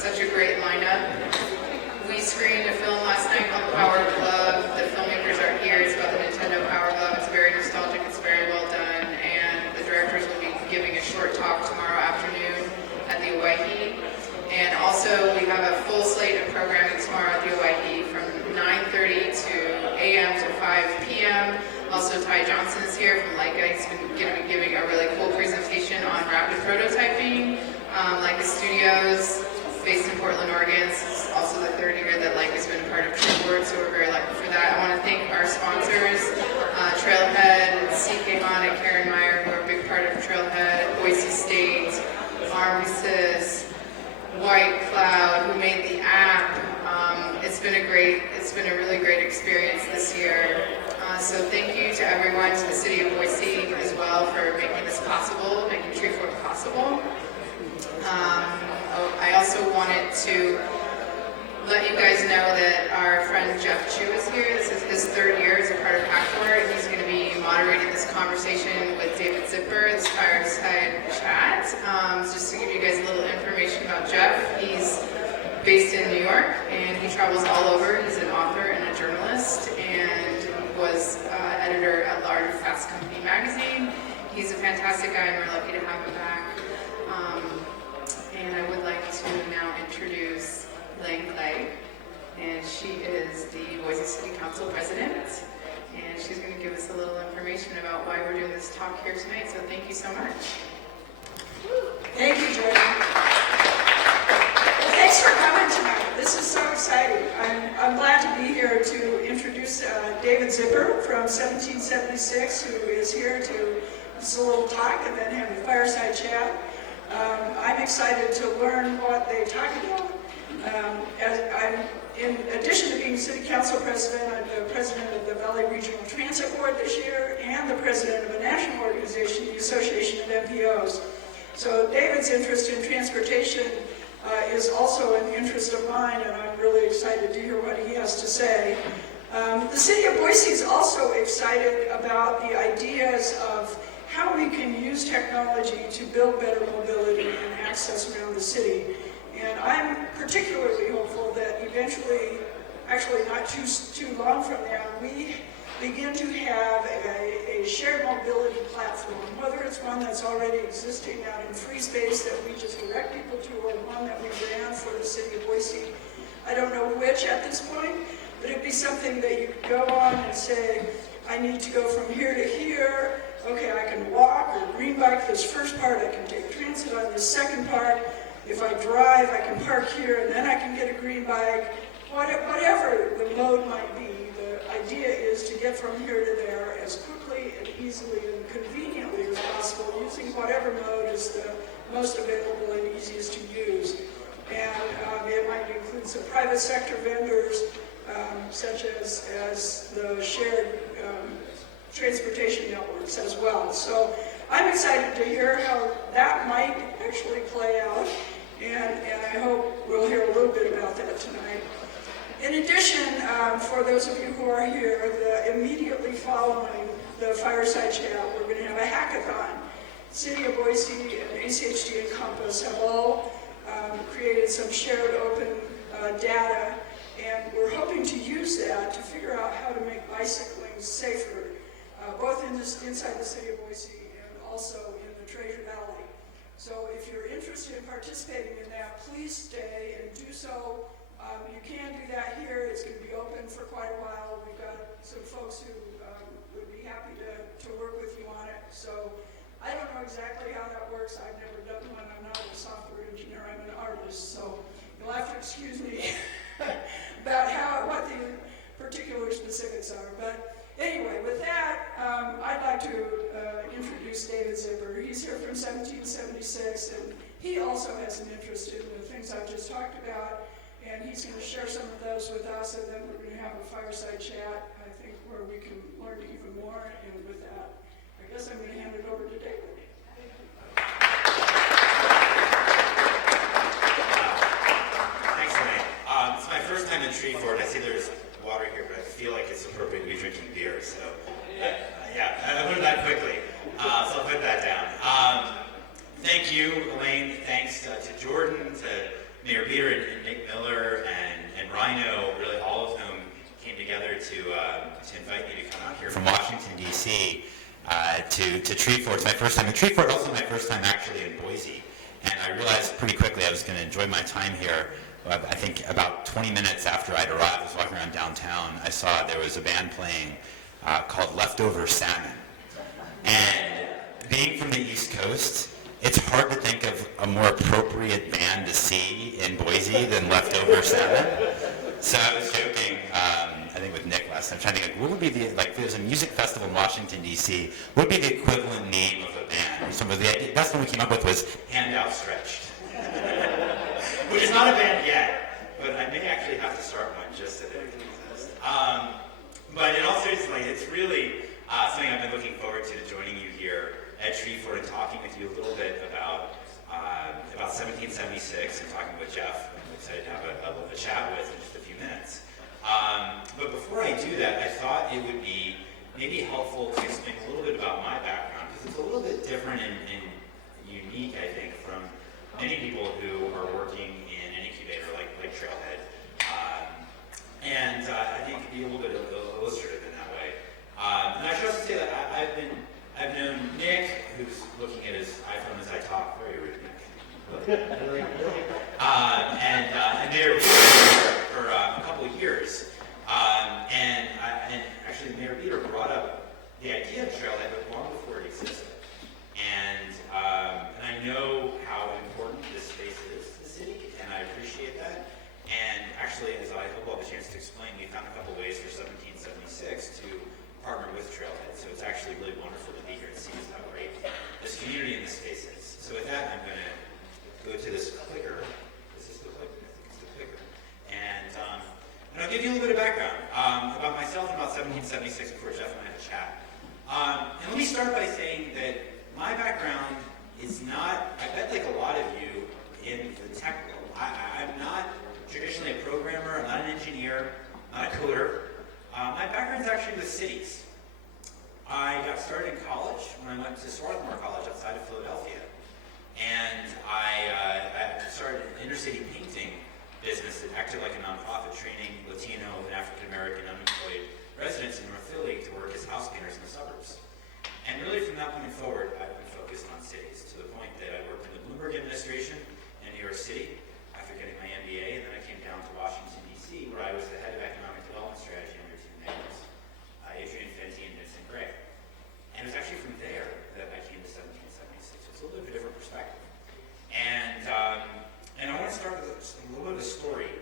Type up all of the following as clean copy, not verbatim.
such a great lineup. We screened a film last night called Power Glove. The filmmakers are here. It's about the Nintendo Power Glove. It's very nostalgic. It's very well done. And the directors will be giving a short talk tomorrow afternoon at the Owyhee. And also, we have a full slate of programming tomorrow at the Owyhee from 9:30 a.m. to 5 p.m. Also, Ty Johnson is here from Leica. He's going to be giving a really cool presentation on rapid prototyping. Leica Studios, based in Portland, Oregon. This is also the third year that Leica's been a part of Treeboard, so we're very lucky for that. I want to thank our sponsors, Trailhead, CK Mon and Karen Meyer, who are a big part of Trailhead, Boise State, Armistice, White Cloud, who made the app. It's been a really great experience this year. So thank you to everyone, to the city of Boise as well for making this possible, making Treeboard possible. I also wanted to let you guys know that our friend Jeff Chu is here. This is his third year as a part of Hackboard, and he's going to be moderating this conversation with David Zipper, this Fireside Chat. Just to give you guys a little information about Jeff, he's based in New York, and he travels all over. He's an author and a journalist, and was editor-at-large of Fast Company magazine. He's a fantastic guy, and we're lucky to have him back. And I would like to now introduce Lane Clay, and she is the Boise City Council president, and she's going to give us a little information about why we're doing this talk here tonight, so thank you so much. Thank you, Jordan. Well, thanks for coming tonight. This is so exciting. I'm glad to be here to introduce David Zipper from 1776, who is here to give us a little talk and then have a fireside chat. I'm excited to learn what they talk about. In addition to being City Council President, I'm the President of the Valley Regional Transit Board this year and the President of a national organization, the Association of MPOs. So David's interest in transportation is also an interest of mine, and I'm really excited to hear what he has to say. The City of Boise is also excited about the ideas of how we can use technology to build better mobility and access around the city. And I'm particularly hopeful that eventually, actually not too long from now, we begin to have a shared mobility platform, whether it's one that's already existing out in free space that we just direct people to, or one that we ran for the City of Boise. I don't know which at this point, but it'd be something that you could go on and say, I need to go from here to here. Okay, I can walk or green bike this first part, I can take transit on this second part. If I drive, I can park here and then I can get a green bike. Whatever the mode might be, the idea is to get from here to there as quickly and easily and conveniently as possible, using whatever mode is the most available and easiest to use. And it might include some private sector vendors, such as the shared transportation networks as well. So I'm excited to hear how that might actually play out, and I hope we'll hear a little bit about that tonight. In addition, for those of you who are here, immediately following the Fireside Chat, we're going to have a hackathon. City of Boise and ACHD and Compass have all created some shared open data, and we're hoping to use that to figure out how to make bicycling safer, both inside the City of Boise and also in the Treasure Valley. So if you're interested in participating in that, please stay and do so. You can do that here. It's going to be open for quite a while. We've got some folks who would be happy to work with you on it. So I don't know exactly how that works. I've never done one. I'm not a software engineer. I'm an artist. So you'll have to excuse me about what the particular specifics are. But anyway, with that, I'd like to introduce David Zipper. He's here from 1776, and he also has an interest in the things I've just talked about, and he's going to share some of those with us, and then we're going to have a fireside chat, I think, where we can learn even more. And with that, I guess I'm going to hand it over to David. Thanks, Renee. It's my first time in Treeboard. I see there's water here, but I feel like it's appropriate to be drinking beer. So, yeah, I learned that quickly. So I'll put that down. Thank you, Elaine. Thanks to Jordan, to Mayor Beater and Nick Miller and Rhino, really all of whom came together to invite me to come out here from Washington, D.C. To Treefort. It's my first time in Treefort, also my first time actually in Boise. And I realized pretty quickly I was going to enjoy my time here. I think about 20 minutes after I'd arrived, I was walking around downtown, I saw there was a band playing called Leftover Salmon. And being from the East Coast, it's hard to think of a more appropriate band to see in Boise than Leftover Salmon. So I was joking, I think with Nick last time, trying to think, what would be the, like, if there's a music festival in Washington, D.C., what would be the equivalent name of a band? So the best one we came up with was Hand Outstretched. Which is not a band yet, but I may actually have to start one just so that it can exist. But in all seriousness, it's really something I've been looking forward to joining you here at Treefort and talking with you a little bit about 1776 and talking with Jeff. I'm excited to have a chat with in just a few minutes. But before I do that, I thought it would be maybe helpful to explain a little bit about my background, because it's a little bit different and unique, I think, from many people who are working in an incubator like Trailhead. And I think it could be a little bit illustrative in that way. And I should also say that I've known Nick, who's looking at his iPhone as I talk, very rude, Nick. And Mayor for a couple of years. And actually Mayor Beater brought up the idea of Trailhead, but long before it existed. And I know how important this space is to the city, and I appreciate that. And actually, as I hope I'll have a chance to explain, we found a couple ways for 1776 to partner with Trailhead. So it's actually really wonderful to be here and see how great this community and this space is. So with that, I'm going to go to this clicker. This is the clicker. I think it's the clicker. And I'll give you a little bit of background about myself and about 1776 before Jeff and I have a chat. And let me start by saying that my background is not, I bet like a lot of you in the tech world, I'm not traditionally a programmer, I'm not an engineer, I'm not a coder. My background is actually with cities. I got started in college when I went to Swarthmore College outside of Philadelphia. And I started an intercity painting business that acted like a nonprofit, training Latino and African American unemployed residents in North Philly to work as house painters in the suburbs. And really from that point forward, I've been focused on cities, to the point that I worked in the Bloomberg administration in New York City after getting my MBA, and then I came down to Washington, D.C., where I was the head of economic development strategy under two mayors, Adrian Fenty and Vincent Gray. And it was actually from there that I came to 1776. So it's a little bit of a different perspective. And I want to start with a little bit of a story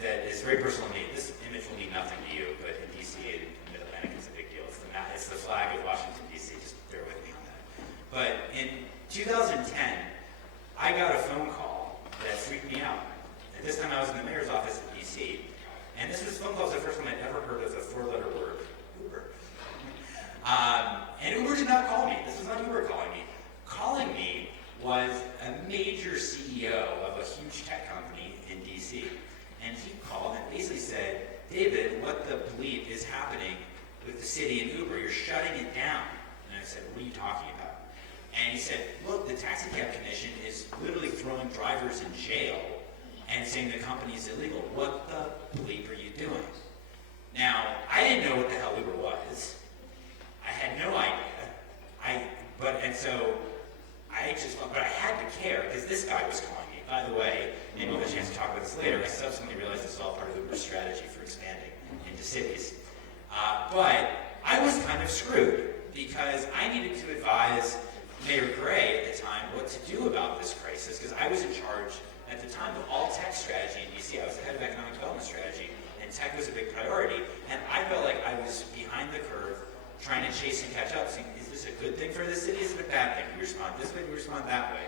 that is very personal to me. This image will mean nothing to you, but in D.C. and Mid-Atlantic, it's a big deal. It's the flag of Washington, D.C. Just bear with me on that. But in 2010, I got a phone call that freaked me out. At this time, I was in the mayor's office in D.C., and this phone call was the first time I'd ever heard of the four-letter word, Uber. And Uber did not call me. This was not Uber calling me. Calling me was a major CEO of a huge tech company in D.C. And he called and basically said, David, what the bleep is happening with the city and Uber? You're shutting it down. And I said, what are you talking about? And he said, look, the taxi cab commission is literally throwing drivers in jail and saying the company is illegal. What the bleep are you doing? Now, I didn't know what the hell Uber was. I had no idea. But I had to care because this guy was calling me. By the way, maybe we'll have a chance to talk about this later. I subsequently realized this is all part of Uber's strategy for expanding into cities. But I was kind of screwed because I needed to advise Mayor Gray at the time what to do about this crisis, because I was in charge at the time of all tech strategy in D.C. I was the head of economic development strategy, and tech was a big priority. And I felt like I was behind the curve, trying to chase and catch up, saying, is this a good thing for the city? Is it a bad thing? Do we respond this way? Do we respond that way?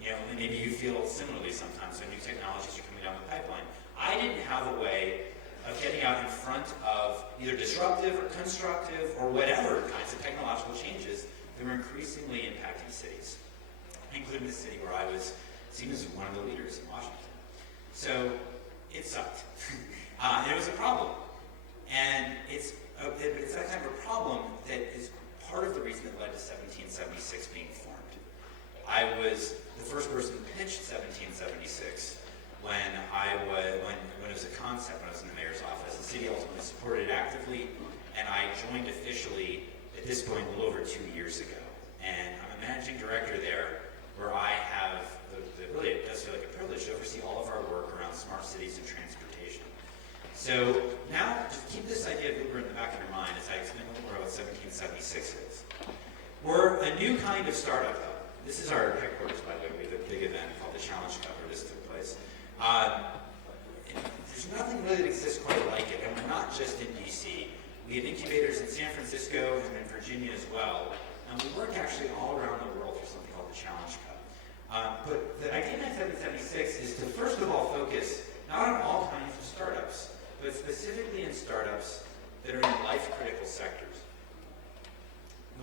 You know, and maybe you feel similarly sometimes when new technologies are coming down the pipeline. I didn't have a way of getting out in front of either disruptive or constructive or whatever kinds of technological changes that were increasingly impacting cities, including the city where I was seen as one of the leaders in Washington. So it sucked. And it was a problem. And it's that kind of a problem that is part of the reason that led to 1776 being formed. The first person who pitched 1776 when it was a concept when I was in the mayor's office. The city ultimately supported it actively, and I joined officially at this point a little over 2 years ago. And I'm a managing director there, where I have really, it does feel like a privilege to oversee all of our work around smart cities and transportation. So now, just keep this idea of Uber in the back of your mind as I explain a little more about what 1776 is. We're a new kind of startup hub. This is our headquarters, by the way. We have a big event called the Challenge Cup, where this took place. There's nothing really that exists quite like it, and we're not just in D.C. We have incubators in San Francisco and in Virginia as well, and we work actually all around the world for something called the Challenge Cup. But the idea behind 1776 is to first of all focus not on all kinds of startups, but specifically in startups that are in life-critical sectors.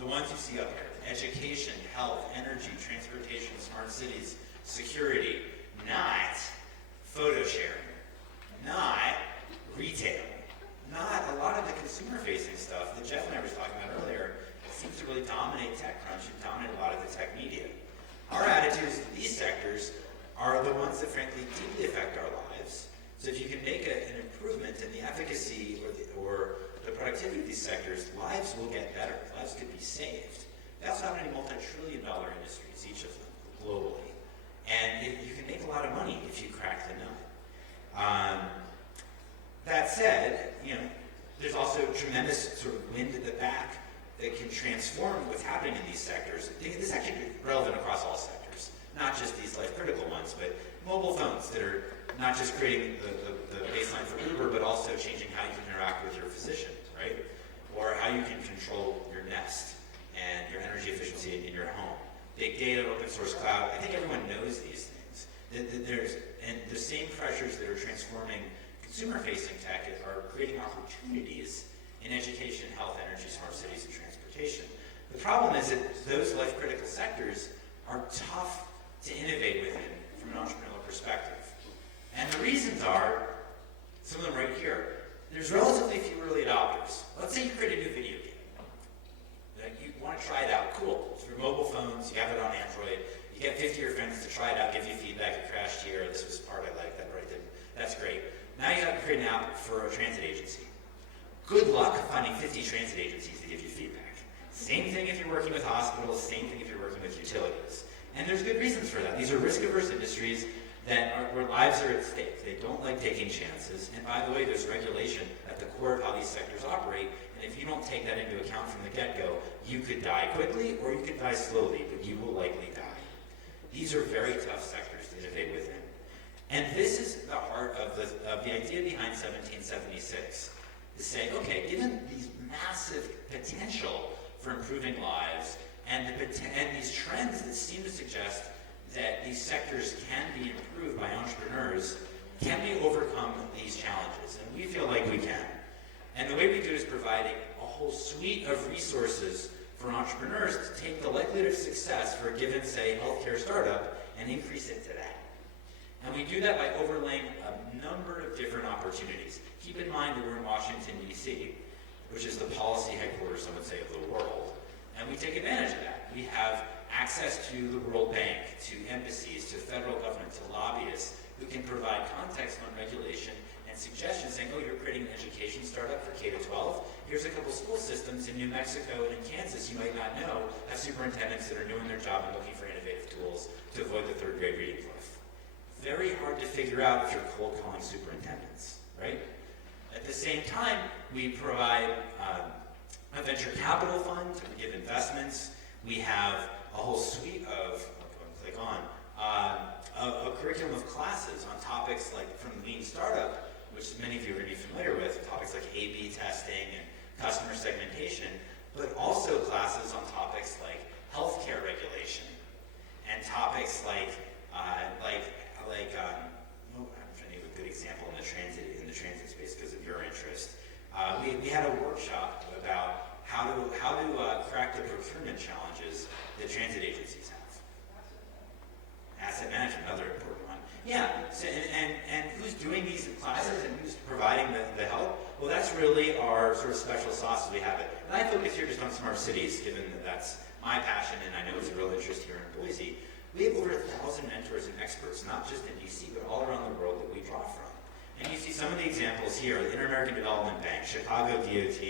The ones you see up here: education, health, energy, transportation, smart cities, security, not photo sharing, not retail, not a lot of the consumer-facing stuff that Jeff and I were talking about earlier. It seems to really dominate TechCrunch and dominate a lot of the tech media. Our attitude is that these sectors are the ones that frankly deeply affect our lives. So if you can make an improvement in the efficacy or the productivity of these sectors, lives will get better. Lives could be saved. They also have many multi-trillion-dollar industries, each of them, globally. And you can make a lot of money if you crack the nut. That said, there's also tremendous sort of wind at the back that can transform what's happening in these sectors. This is actually relevant across all sectors, not just these life-critical ones, but mobile phones that are not just creating the baseline for Uber, but also changing how you can interact with your physician, right? Or how you can control your Nest and your energy efficiency in your home. Big data, open source cloud, I think everyone knows these things. And the same pressures that are transforming consumer-facing tech are creating opportunities in education, health, energy, smart cities, and transportation. The problem is that those life-critical sectors are tough to innovate within from an entrepreneurial perspective. And the reasons are, some of them right here. There's relatively few early adopters. Let's say you create a new video game. You want to try it out. Cool. It's for mobile phones. You have it on Android. You get 50 of your friends to try it out, give you feedback. It crashed here. This was the part I liked. That part I didn't. That's great. Now you have to create an app for a transit agency. Good luck finding 50 transit agencies to give you feedback. Same thing if you're working with hospitals. Same thing if you're working with utilities. And there's good reasons for that. These are risk-averse industries where lives are at stake. They don't like taking chances. And by the way, there's regulation at the core of how these sectors operate. And if you don't take that into account from the get-go, you could die quickly or you could die slowly, but you will likely die. These are very tough sectors to innovate within. And this is the heart of the idea behind 1776, to say, okay, given these massive potential for improving lives and these trends that seem to suggest that these sectors can be improved by entrepreneurs, can we overcome these challenges? And we feel like we can. And the way we do it is providing a whole suite of resources for entrepreneurs to take the likelihood of success for a given, say, healthcare startup and increase it to that. And we do that by overlaying a number of different opportunities. Keep in mind that we're in Washington, D.C., which is the policy headquarters, some would say, of the world. And we take advantage of that. We have access to the World Bank, to embassies, to federal government, to lobbyists who can provide context on regulation and suggestions saying, oh, you're creating an education startup for K-12. Here's a couple school systems in New Mexico and in Kansas you might not know have superintendents that are doing their job and looking for innovative tools to avoid the third grade reading cliff. Very hard to figure out if you're cold calling superintendents, right? At the same time, we provide a venture capital fund, we give investments, we have a whole suite of, a curriculum of classes on topics like from lean startup, which many of you are going to be familiar with, topics like A/B testing and customer segmentation, but also classes on topics like healthcare regulation and topics like I'm trying to give a good example in the transit space because of your interest. We had a workshop about how to crack the procurement challenges that transit agencies have. Asset management, another important one. Yeah, so, and who's doing these classes and who's providing the help? Well, that's really our sort of special sauce as we have it. And I focus here just on smart cities, given that that's my passion and I know it's a real interest here in Boise. We have over 1,000 mentors and experts, not just in DC, but all around the world that we draw from. And you see some of the examples here: the Inter-American Development Bank, Chicago DOT,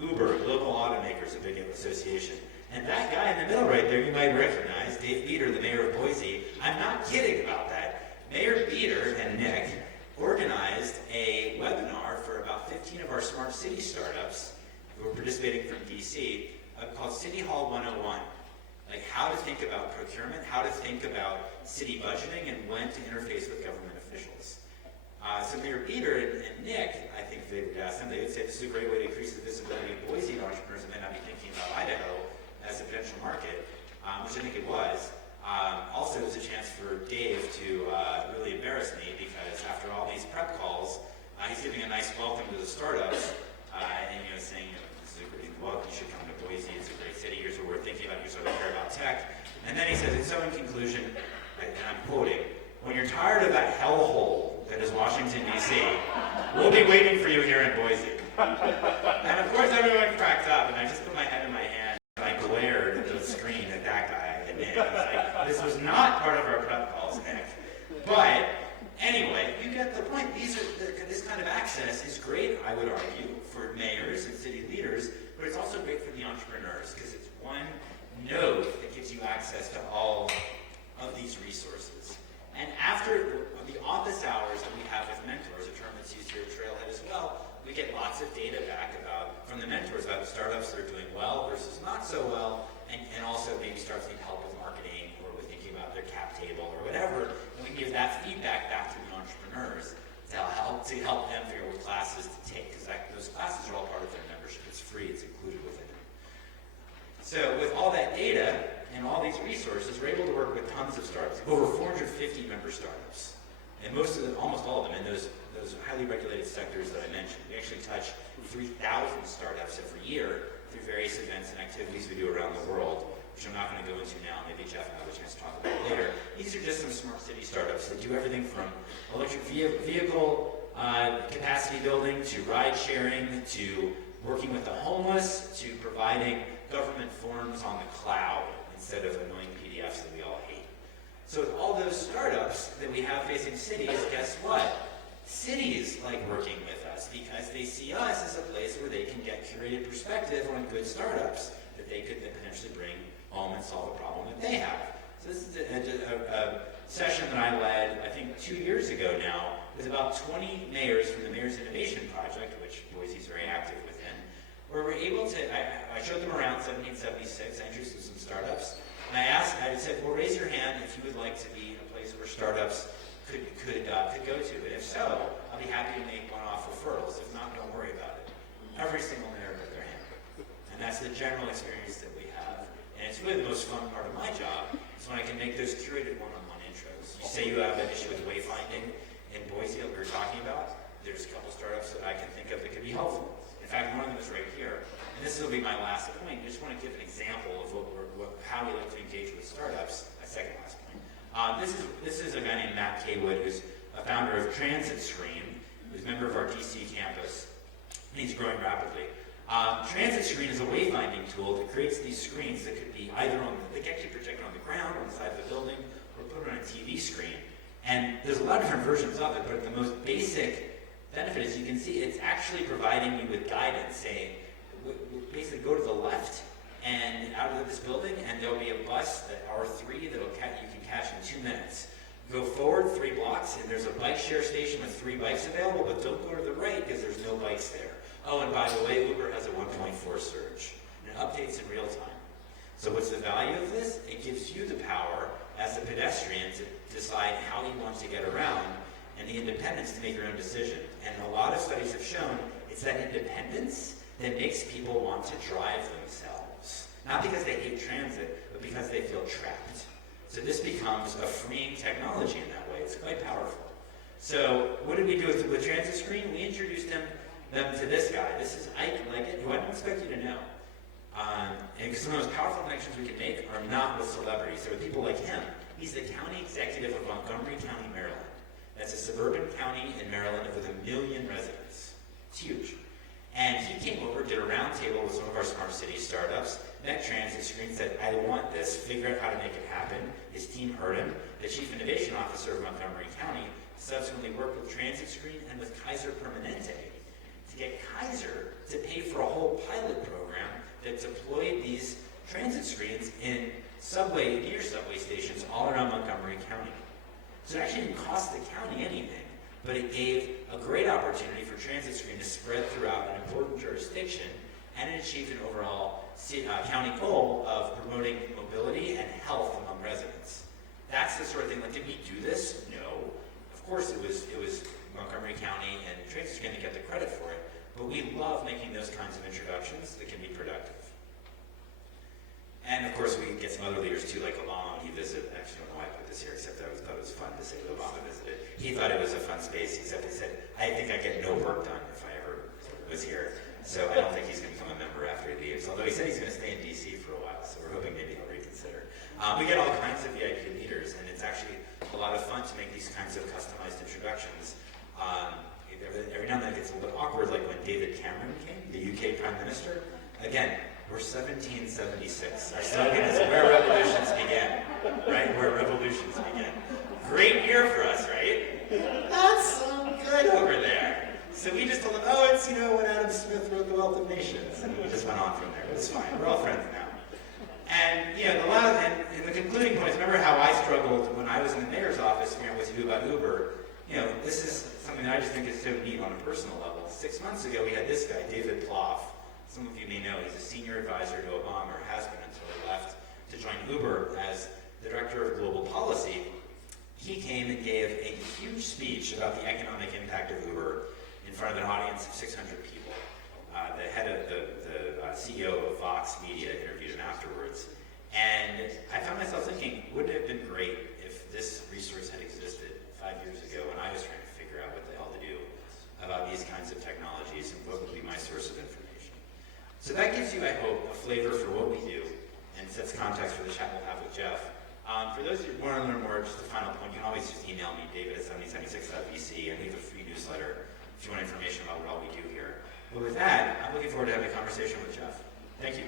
Uber, local automakers, a big association. And that guy in the middle right there, you might recognize, Dave Beater, the mayor of Boise. I'm not kidding about that. Mayor Beater and Nick organized a webinar for about 15 of our smart city startups who are participating from DC called City Hall 101. Like how to think about procurement, how to think about city budgeting, and when to interface with government officials. So Mayor Beater and Nick, I think if they would ask them, they would say this is a great way to increase the visibility of Boise to entrepreneurs that may not be thinking about Idaho as a potential market, which I think it was. Also, it was a chance for Dave to really embarrass me because after all these prep calls, he's giving a nice welcome to the startups and saying, this is a great welcome, you should come to Boise, it's a great city, here's what we're thinking about, here's what we care about tech. And then he says, and so in conclusion, and I'm quoting, when you're tired of that hellhole that is Washington, D.C., we'll be waiting for you here in Boise. And of course everyone cracked up, and I just put my head in my hand, and I glared at the screen at that guy, and Nick. I was like, this was not part of our prep calls, Nick. But anyway, you get the point. This kind of access is great, I would argue, for mayors and city leaders, but it's also great for the entrepreneurs, because it's one node that gives you access to all of these resources. And after the office hours that we have with mentors, a term that's used here at Trailhead as well, we get lots of data back from the mentors about the startups that are doing well versus not so well, and also maybe starts to need help with marketing or with thinking about their cap table or whatever, and we give that feedback back to the entrepreneurs to help them figure out what classes to take, because those classes are all part of their membership. It's free, it's included within it. So with all that data and all these resources, we're able to work with tons of startups, over 450 member startups, and almost all of them in those highly regulated sectors that I mentioned. We actually touch 3,000 startups every year through various events and activities we do around the world, which I'm not going to go into now. Maybe Jeff and I will have a chance to talk about later. These are just some smart city startups that do everything from electric vehicle capacity building to ride sharing to working with the homeless to providing government forms on the cloud instead of annoying PDFs that we all hate. So with all those startups that we have facing cities, guess what? Cities like working with us because they see us as a place where they can get curated perspective on good startups that they could then potentially bring home and solve a problem that they have. So this is a session that I led, I think 2 years ago now, with about 20 mayors from the Mayor's Innovation Project, which Boise is very active within, where we're able to, I showed them around 1776, I introduced some startups, and I said, well, raise your hand if you would like to be in a place where startups could go to. And if so, I'll be happy to make one-off referrals. If not, don't worry about it. Every single mayor put their hand up. And that's the general experience that we have. And it's really the most fun part of my job, is when I can make those curated one-on-one intros. You say you have an issue with wayfinding in Boise that we were talking about, there's a couple startups that I can think of that could be helpful. In fact, one of them is right here. And this will be my last point. I just want to give an example of how we like to engage with startups, my second last point. This is a guy named Matt Kaywood, who's a founder of Transit Screen, who's a member of our DC campus, and he's growing rapidly. Transit Screen is a wayfinding tool that creates these screens that could be either they can actually project on the ground, on the side of the building, or put it on a TV screen. And there's a lot of different versions of it, but the most basic benefit is you can see it's actually providing you with guidance, saying, basically go to the left and out of this building, and there'll be a bus at R3 you can catch in 2 minutes. Go forward 3 blocks, and there's a bike share station with 3 bikes available, but don't go to the right because there's no bikes there. Oh, and by the way, Uber has a 1.4 surge, and it updates in real time. So what's the value of this? It gives you the power as a pedestrian to decide how you want to get around, and the independence to make your own decision. And a lot of studies have shown it's that independence that makes people want to drive themselves. Not because they hate transit, but because they feel trapped. So this becomes a freeing technology in that way. It's quite powerful. So what did we do with Transit Screen? We introduced them to this guy. This is Ike Leggett, who I don't expect you to know. And some of the most powerful connections we can make are not with celebrities. They're with people like him. He's the county executive of Montgomery County, Maryland. That's a suburban county in Maryland with 1 million residents. It's huge. And he came over, did a roundtable with some of our smart city startups, met Transit Screen, said, I want this, figure out how to make it happen. His team heard him. The Chief Innovation Officer of Montgomery County subsequently worked with Transit Screen and with Kaiser Permanente to get Kaiser to pay for a whole pilot program that deployed these transit screens in near subway stations all around Montgomery County. So it actually didn't cost the county anything, but it gave a great opportunity for Transit Screen to spread throughout an important jurisdiction, and it achieved an overall county goal of promoting mobility and health among residents. That's the sort of thing, like, did we do this? No. Of course it was Montgomery County and Transit Screen to get the credit for it, but we love making those kinds of introductions that can be productive. And of course we get some other leaders too, like Obama when he visited. I actually don't know why I put this here, except I thought it was fun to say that Obama visited. He thought it was a fun space, except he said, I think I get no work done if I ever was here. So I don't think he's going to become a member after he leaves, although he said he's going to stay in D.C. for a while, so we're hoping maybe he'll reconsider. We get all kinds of VIP leaders, and it's actually a lot of fun to make these kinds of customized introductions. Every now and then it gets a little bit awkward, like when David Cameron came, the UK Prime Minister. Again, we're 1776. Our slogan is where revolutions began, right? Where revolutions began. Great year for us, right? That's so good over there. So we just told them, oh, it's, when Adam Smith wrote The Wealth of Nations. And we just went on from there. It was fine. We're all friends now. And, and the concluding point is, remember how I struggled when I was in the mayor's office figuring out what to do about Uber. This is something that I just think is so neat on a personal level. 6 months ago, we had this guy, David Plouffe. Some of you may know he's a senior advisor to Obama, or has been until he left to join Uber as the director of global policy. He came and gave a huge speech about the economic impact of Uber in front of an audience of 600 people. The head of the CEO of Vox Media interviewed him afterwards. And I found myself thinking, wouldn't it have been great if this resource had existed 5 years ago when I was trying to figure out what the hell to do about these kinds of technologies and what would be my source of information. So that gives you, I hope, a flavor for what we do and sets context for the chat we'll have with Jeff. For those who want to learn more, just a final point, you can always just email me, david@7076.vc, and we have a free newsletter if you want information about what all we do here. But with that, I'm looking forward to having a conversation with Jeff. Thank you.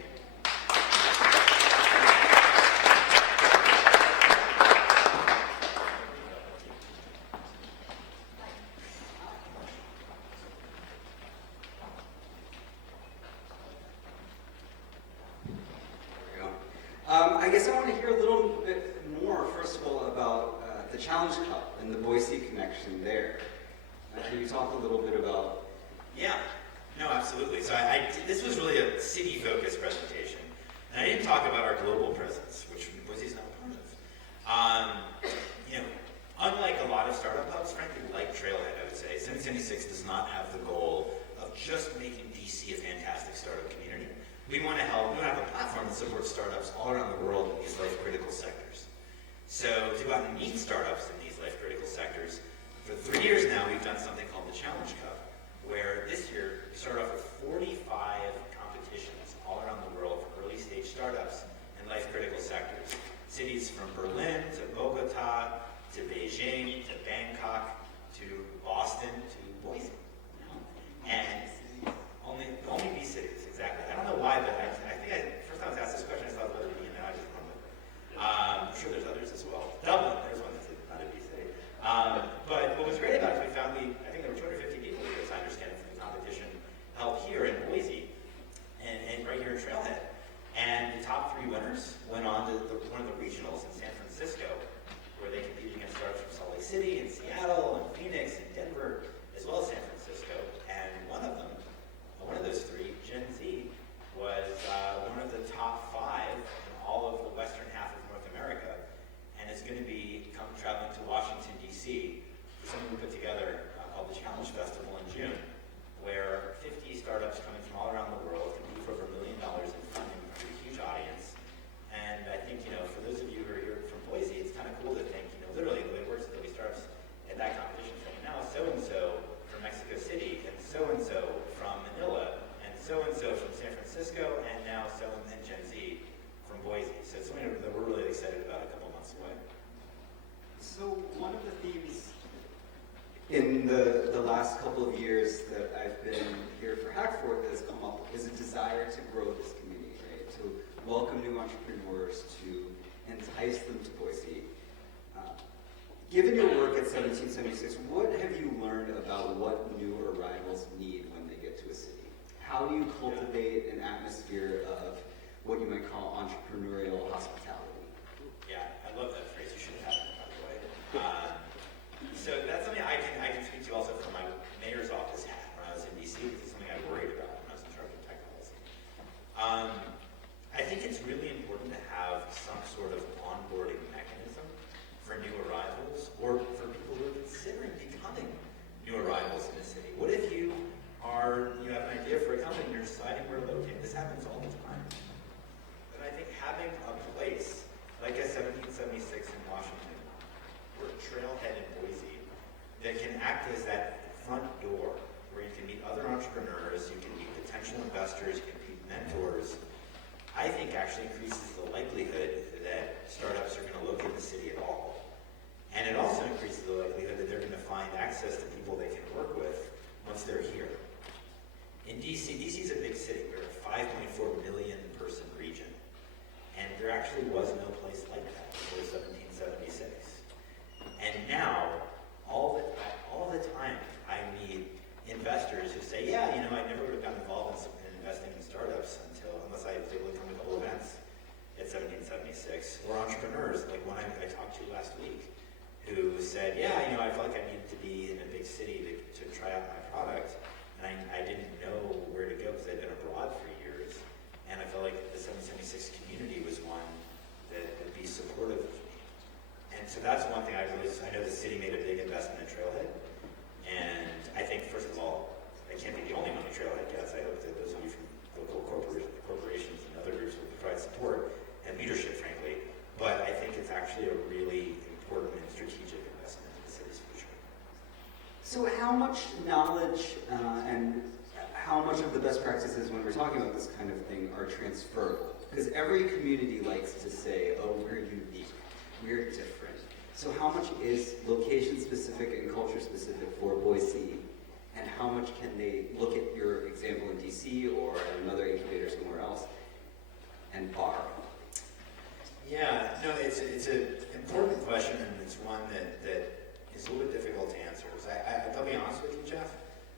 I guess I want to hear a little bit more, first of all, about the Challenge Cup and the Boise connection there. Can you talk a little bit about? Yeah, no, absolutely. So this was really a city-focused presentation. And I didn't talk about our global presence, which Boise's not part of. Unlike a lot of startup hubs, frankly, like Trailhead, I would say, 776 does not have the goal of just making DC a fantastic startup community. We want to help. We want to have a platform that supports startups all around the world in these life-critical sectors. So to go out and meet startups in these life-critical sectors, for 3 years now, we've done something called the Challenge Cup, where this year we started off with 45 competitions all around the world for early-stage startups in life-critical sectors. Cities from Berlin to Bogota to Beijing to Bangkok to Boston to Boise. And only these cities, exactly. I don't know why, but I think first time I was asked this question, I thought it was and now I just remember. I'm sure there's others as well. Dublin, there's one that's not a B city. But what was great about it is I think there were 250 people here, as I understand it, from the competition held here in Boise and right here in Trailhead. And the top 3 winners went on to one of the regionals in San Francisco, where they competed against startups from Salt Lake City and Seattle and Phoenix and Denver, as well as San Francisco. And one of those 3, Gen Z, was one of the top 5 in all of the western half of North America, and is going to be traveling to Washington, D.C. for something we put together called the Challenge Festival in June, where 50 startups coming from all around the world compete for over $1 million in funding for a huge audience. And I think, for those of you who are here from Boise, it's kind of cool to think, literally the way it works is that we start at that competition saying, now so-and-so from Mexico City, and so-and-so from Manila, and so-and-so from San Francisco, and now so-and-so Gen Z from Boise. So it's something that we're really excited about a couple months away. So one of the themes in the last couple of years that I've been here for Hackforth has come up is a desire to grow this community, right? To welcome new entrepreneurs, to entice them to Boise. Given your work at 1776, what have you learned about what new arrivals need when they get to a city? How do you cultivate an atmosphere of what you might call entrepreneurial hospitality? Yeah, I love that phrase. You should have it, by the way. So that's something I can speak to also from my mayor's office hat when I was in D.C. because it's something I worried about when I was in charge of tech policy. I think it's really important to have some sort of onboarding mechanism for new arrivals or for people who are considering becoming new arrivals in the city. What if you have an idea for a company and you're deciding where to locate? This happens all the time. But I think having a place like a 1776 in Washington or a trailhead in Boise that can act as that front door where you can meet other entrepreneurs, you can meet potential investors, you can meet mentors, I think actually increases the likelihood that startups are going to locate in the city at all. And it also increases the likelihood that they're going to find access to people they can work with once they're here. In DC, DC is a big city. We're a 5.4 million person region. And there actually was no place like that before 1776. And now, all the time, I meet investors who say, yeah, I never would have gotten involved in investing in startups unless I was able to come to a couple events at 1776. Or entrepreneurs, like one I talked to last week, who said, yeah, I felt like I needed to be in a big city to try out my product. And I didn't know where to go because I'd been abroad for years. And I felt like the 1776 community was one that would be supportive of me. And so that's one thing I know the city made a big investment in Trailhead. And I think, first of all, I can't be the only one who Trailhead gets. I hope that those of you from local corporations and other groups will provide support and leadership, frankly. But I think it's actually a really important and strategic investment in the city's future. So how much knowledge and how much of the best practices when we're talking about this kind of thing are transferable? Because every community likes to say, oh, we're unique, we're different. So how much is location specific and culture specific for Boise? And how much can they look at your example in DC or at another incubator somewhere else and borrow? Yeah, no, it's an important question, and it's one that is a little bit difficult to answer. I'll be honest with you, Jeff.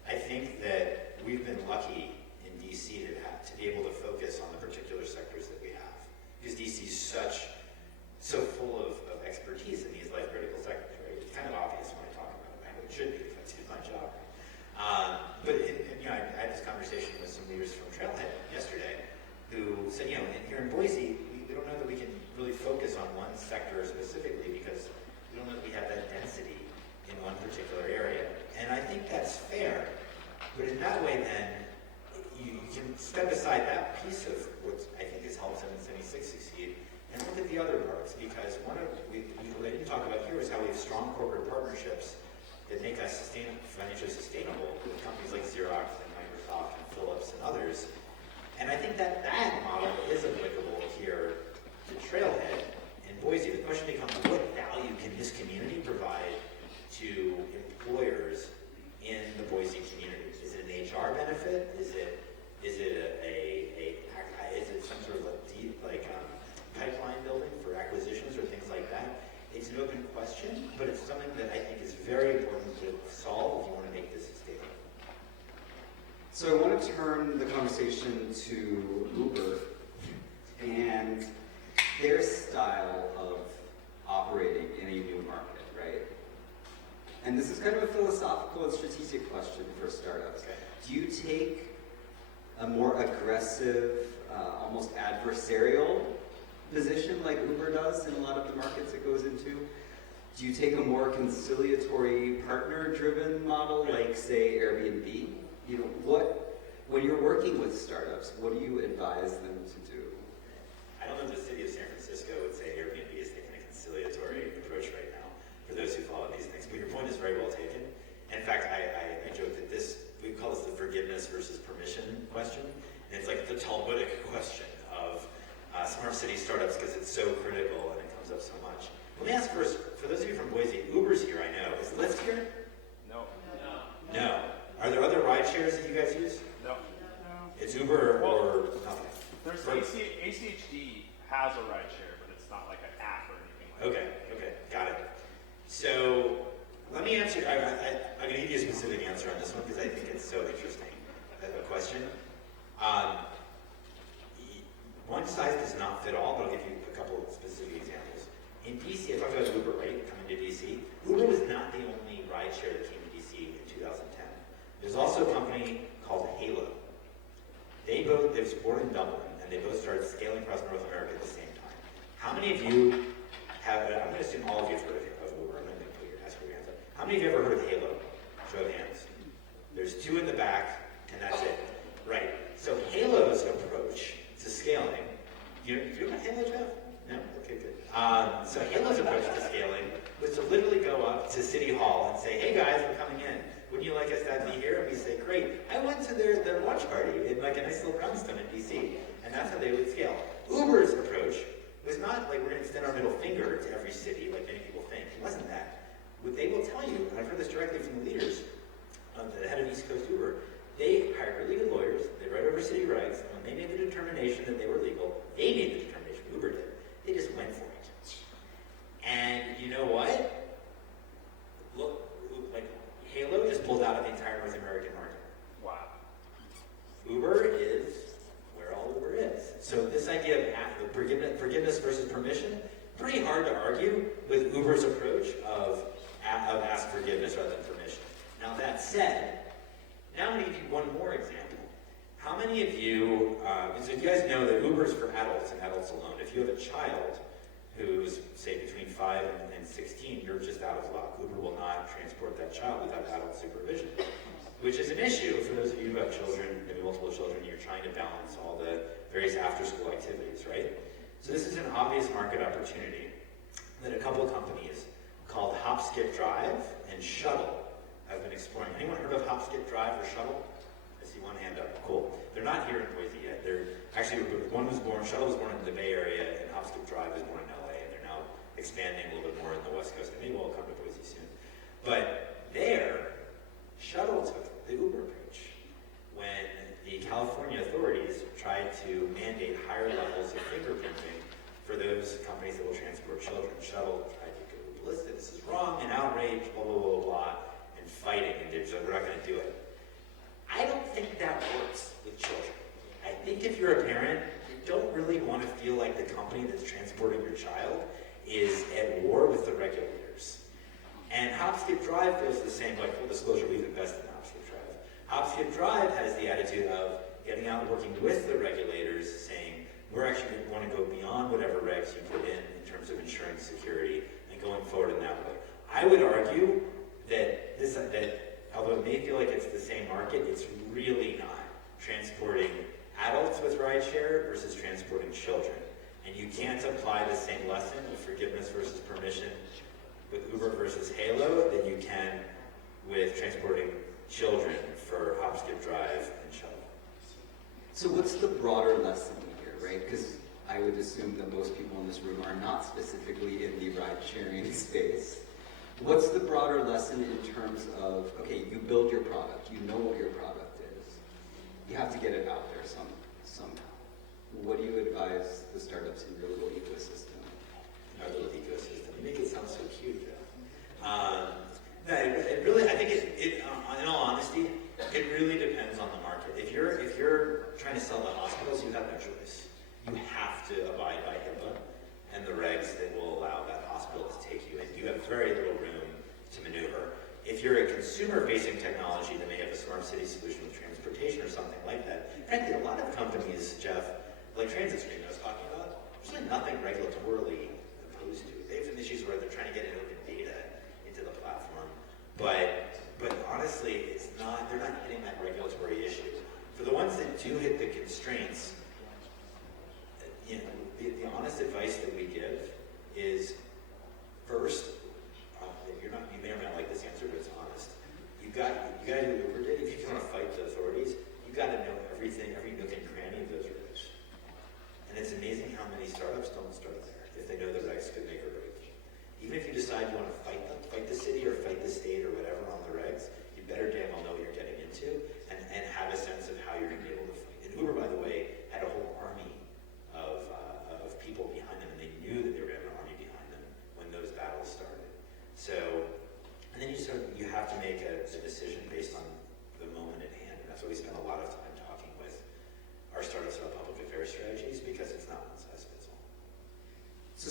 I think that we've been lucky in DC to be able to focus on the particular sectors that we have, because DC is so full of expertise in these life critical sectors. Right? It's kind of obvious when I talk about it. I know it should be if I do my job. But I had this conversation with some leaders from Trailhead yesterday, who said, here in Boise, we don't know that we can really focus on one sector specifically because we don't know that we have that density in one particular area. And I think that's fair. But in that way, then, you can step aside that piece of what I think has helped 1776 succeed and look at the other parts. Because what I didn't talk about here is how we have strong corporate partnerships that make us financially sustainable with companies like Xerox and Microsoft and Philips and others. And I think that model is applicable here to Trailhead in Boise. The question becomes, what value can this community provide to employers in the Boise community? Is it an HR benefit? Is it some sort of pipeline building for acquisitions or things like that? It's an open question, but it's something that I think is very important to solve if you want to make this sustainable. So I want to turn the conversation to Uber and their style of operating in a new market, right? And this is kind of a philosophical and strategic question for startups. Okay. Do you take a more aggressive, almost adversarial position like Uber does in a lot of the markets it goes into? Do you take a more conciliatory, partner-driven model like, say, Airbnb? When you're working with startups, what do you advise them to do? I don't know if the city of San Francisco would say Airbnb is taking a conciliatory approach right now for those who follow these things. But your point is very well taken. In fact, I joke that we call this the forgiveness versus permission question. And it's like the Talmudic question of smart city startups because it's so critical and it comes up so much. Let me ask first, for those of you from Boise, Uber's here, I know. Is Lyft here? No. Are there other ride shares that you guys use? No. It's Uber or nothing? There's ACHD has a rideshare, but it's not like an app or anything like Okay, got it. So let me answer. I'm going to give you a specific answer on this one because I think it's so interesting. A question. One size does not fit all, but I'll give you a couple of specific examples. In DC, I talked about Uber, right? Coming to DC. Uber was not the only rideshare that came to DC in 2010. There's also a company called Halo. They was born in Dublin, and they both started scaling across North America at the same time. How many of you have, I'm going to assume all of you have heard of Uber. I'm not going to put your hands up. How many of you have ever heard of Halo? Show of hands. There's 2 in the back, and that's it. Right. So Halo's approach to scaling, you know about Halo, Jeff? No? Okay, good. So Halo's approach to scaling was to literally go up to City Hall and say, hey guys, we're coming in. Wouldn't you like us to be here? And we say, great. I went to their lunch party in like a nice little brownstone in DC. And that's how they would scale. Uber's approach was not like we're going to extend our middle finger to every city like many people think. It wasn't that. What they will tell you, and I've heard this directly from the leaders, the head of East Coast Uber, they hired really good lawyers, they read over city regs, and when they made the determination that they were legal, they made the determination, Uber did. They just went for it. And you know what? Look, like Halo just pulled out of the entire North American market. Wow. Uber is where all Uber is. So this idea of forgiveness versus permission, pretty hard to argue with Uber's approach of ask forgiveness rather than permission. Now that said, now I'm going to give you one more example. How many of you, so you guys know that Uber is for adults and adults alone. If you have a child who's, say, between 5 and 16, you're just out of luck. Uber will not transport that child without adult supervision, which is an issue for those of you who have children, maybe multiple children, you're trying to balance all the various after-school activities, right? So this is an obvious market opportunity that a couple of companies called Hop, Skip, Drive and Shuttle have been exploring. Anyone heard of Hop, Skip, Drive or Shuttle? I see one hand up. Cool. They're not here in Boise yet. They're actually, Shuttle was born in the Bay Area, and Hop, Skip, Drive was born in LA, and they're now expanding a little bit more in the West Coast, and maybe we'll come to Boise soon. But there, Shuttle took the Uber approach when the California authorities tried to mandate higher levels of fingerprinting for those companies that will transport children. Shuttle tried to go ballistic. This is wrong and outrage, blah, blah, blah, blah, and fighting, and so we're not going to do it. I don't think that works with children. I think if you're a parent, you don't really want to feel like the company that's transporting your child is at war with the regulators. And Hop, Skip, Drive feels the same way. Full disclosure, we've invested in Hop, Skip, Drive. Hop, Skip, Drive has the attitude of getting out and working with the regulators, saying, we're actually going to want to go beyond whatever regs you put in terms of ensuring security and going forward in that way. I would argue that although it may feel like it's the same market, it's really not transporting adults with rideshare versus transporting children. And you can't apply the same lesson of forgiveness versus permission with Uber versus Halo that you can with transporting children for Hop, Skip, Drive, and Shuttle. So what's the broader lesson here, right? Because I would assume that most people in this room are not specifically in the ride-sharing space. What's the broader lesson in terms of, okay, you build your product, you know what your product is, you have to get it out there somehow. What do you advise the startups in your little ecosystem? Our little ecosystem. You make it sound so cute, Joe. No, it really, I think in all honesty, it really depends on the market. If you're trying to sell to hospitals, you have no choice. You have to abide by HIPAA and the regs that will allow that hospital to take you in. You have very little room to maneuver. If you're a consumer-facing technology that may have a smart city solution with transportation or something like that, frankly, a lot of companies, Jeff, like Transit Stream I was talking about, there's really nothing regulatorily opposed to it. They have some issues where they're trying to get open data into the platform, but honestly, they're not hitting that regulatory issue. For the ones that do hit the constraints, the honest advice that we give is, first, you may or may not like this answer, but it's honest. You got to do what Uber did. If you want to fight the authorities, you got to know everything, every nook and cranny of those regs. And it's amazing how many startups don't start there if they know the regs could make or break. Even if you decide you want to fight them, fight the city or fight the state or whatever on the regs, you better damn well know what you're getting into and have a sense of how you're going to be able to fight. And Uber, by the way, had a whole army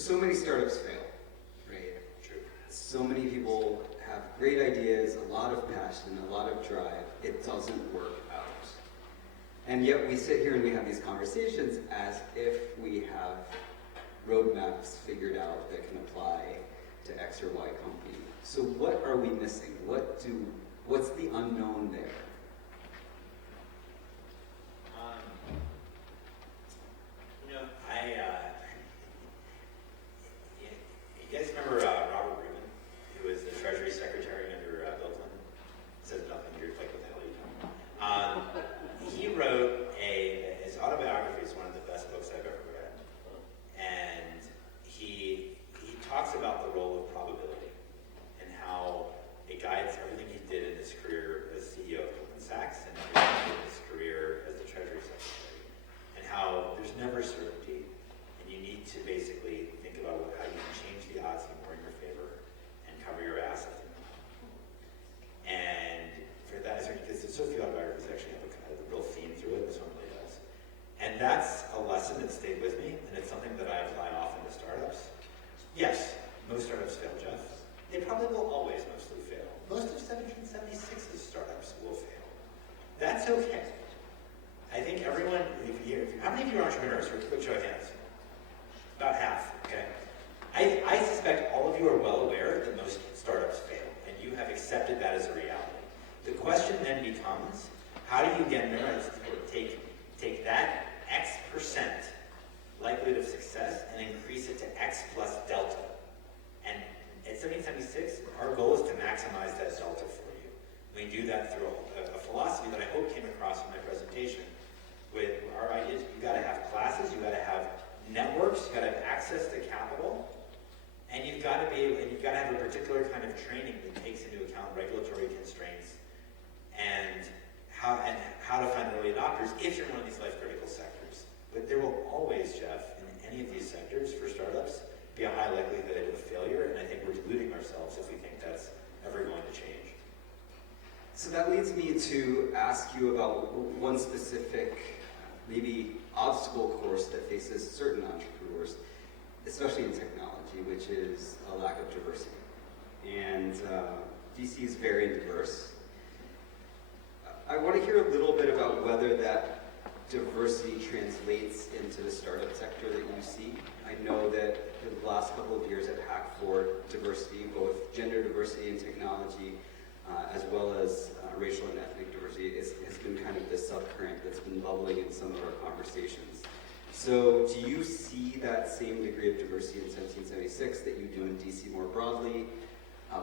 so many startups fail, right? True. So many people have great ideas, a lot of passion, a lot of drive. It doesn't work out. And yet we sit here and we have these conversations as if we have roadmaps figured out that can apply to X or Y company. So what are we missing? What's the unknown there? You guys remember Robert Rubin, who was the Treasury Secretary under Bill Clinton? Says nothing. You're like, what the hell are you doing? He wrote his autobiography is one of the best books I've ever read, and he talks about the role of probability and how it guides everything he did in his career as CEO of Goldman Sachs and everything in his career as the Treasury Secretary, and how there's never certainty, and you need to basically think about how you can change the odds more in your favor and cover your assets. And for that, because the Sophie autobiographies actually have a real theme through it, this one really does. And that's a lesson that stayed with me, and it's something that I apply often to startups. Yes, most startups fail, Jeff. They probably will always mostly fail. Most of 1776's startups will fail. That's okay. I think everyone, how many of you are entrepreneurs? Quick show of hands. About half, okay? I suspect all of you are well aware that most startups fail, and you have accepted that as a reality. The question then becomes, how do you again take that X% likelihood of success and increase it to X plus delta? And at 1776, our goal is to maximize that delta for you. We do that through a philosophy that I hope came across in my presentation. With our ideas, you got to have classes, you got to have networks, you got to have access to capital, and you've got to have a particular kind of training that takes into account regulatory constraints and how to find early adopters if you're in one of these life critical sectors. But there will always, Jeff, in any of these sectors for startups, be a high likelihood of failure, and I think we're deluding ourselves if we think that's ever going to change. So that leads me to ask you about one specific, maybe obstacle course that faces certain entrepreneurs, especially in technology, which is a lack of diversity. And DC is very diverse. I want to hear a little bit about whether that diversity translates into the startup sector that you see. I know that in the last couple of years at Hack4, diversity, both gender diversity in technology, as well as racial and ethnic diversity, has been kind of this subcurrent that's been bubbling in some of our conversations. So do you see that same degree of diversity in 1776 that you do in DC more broadly?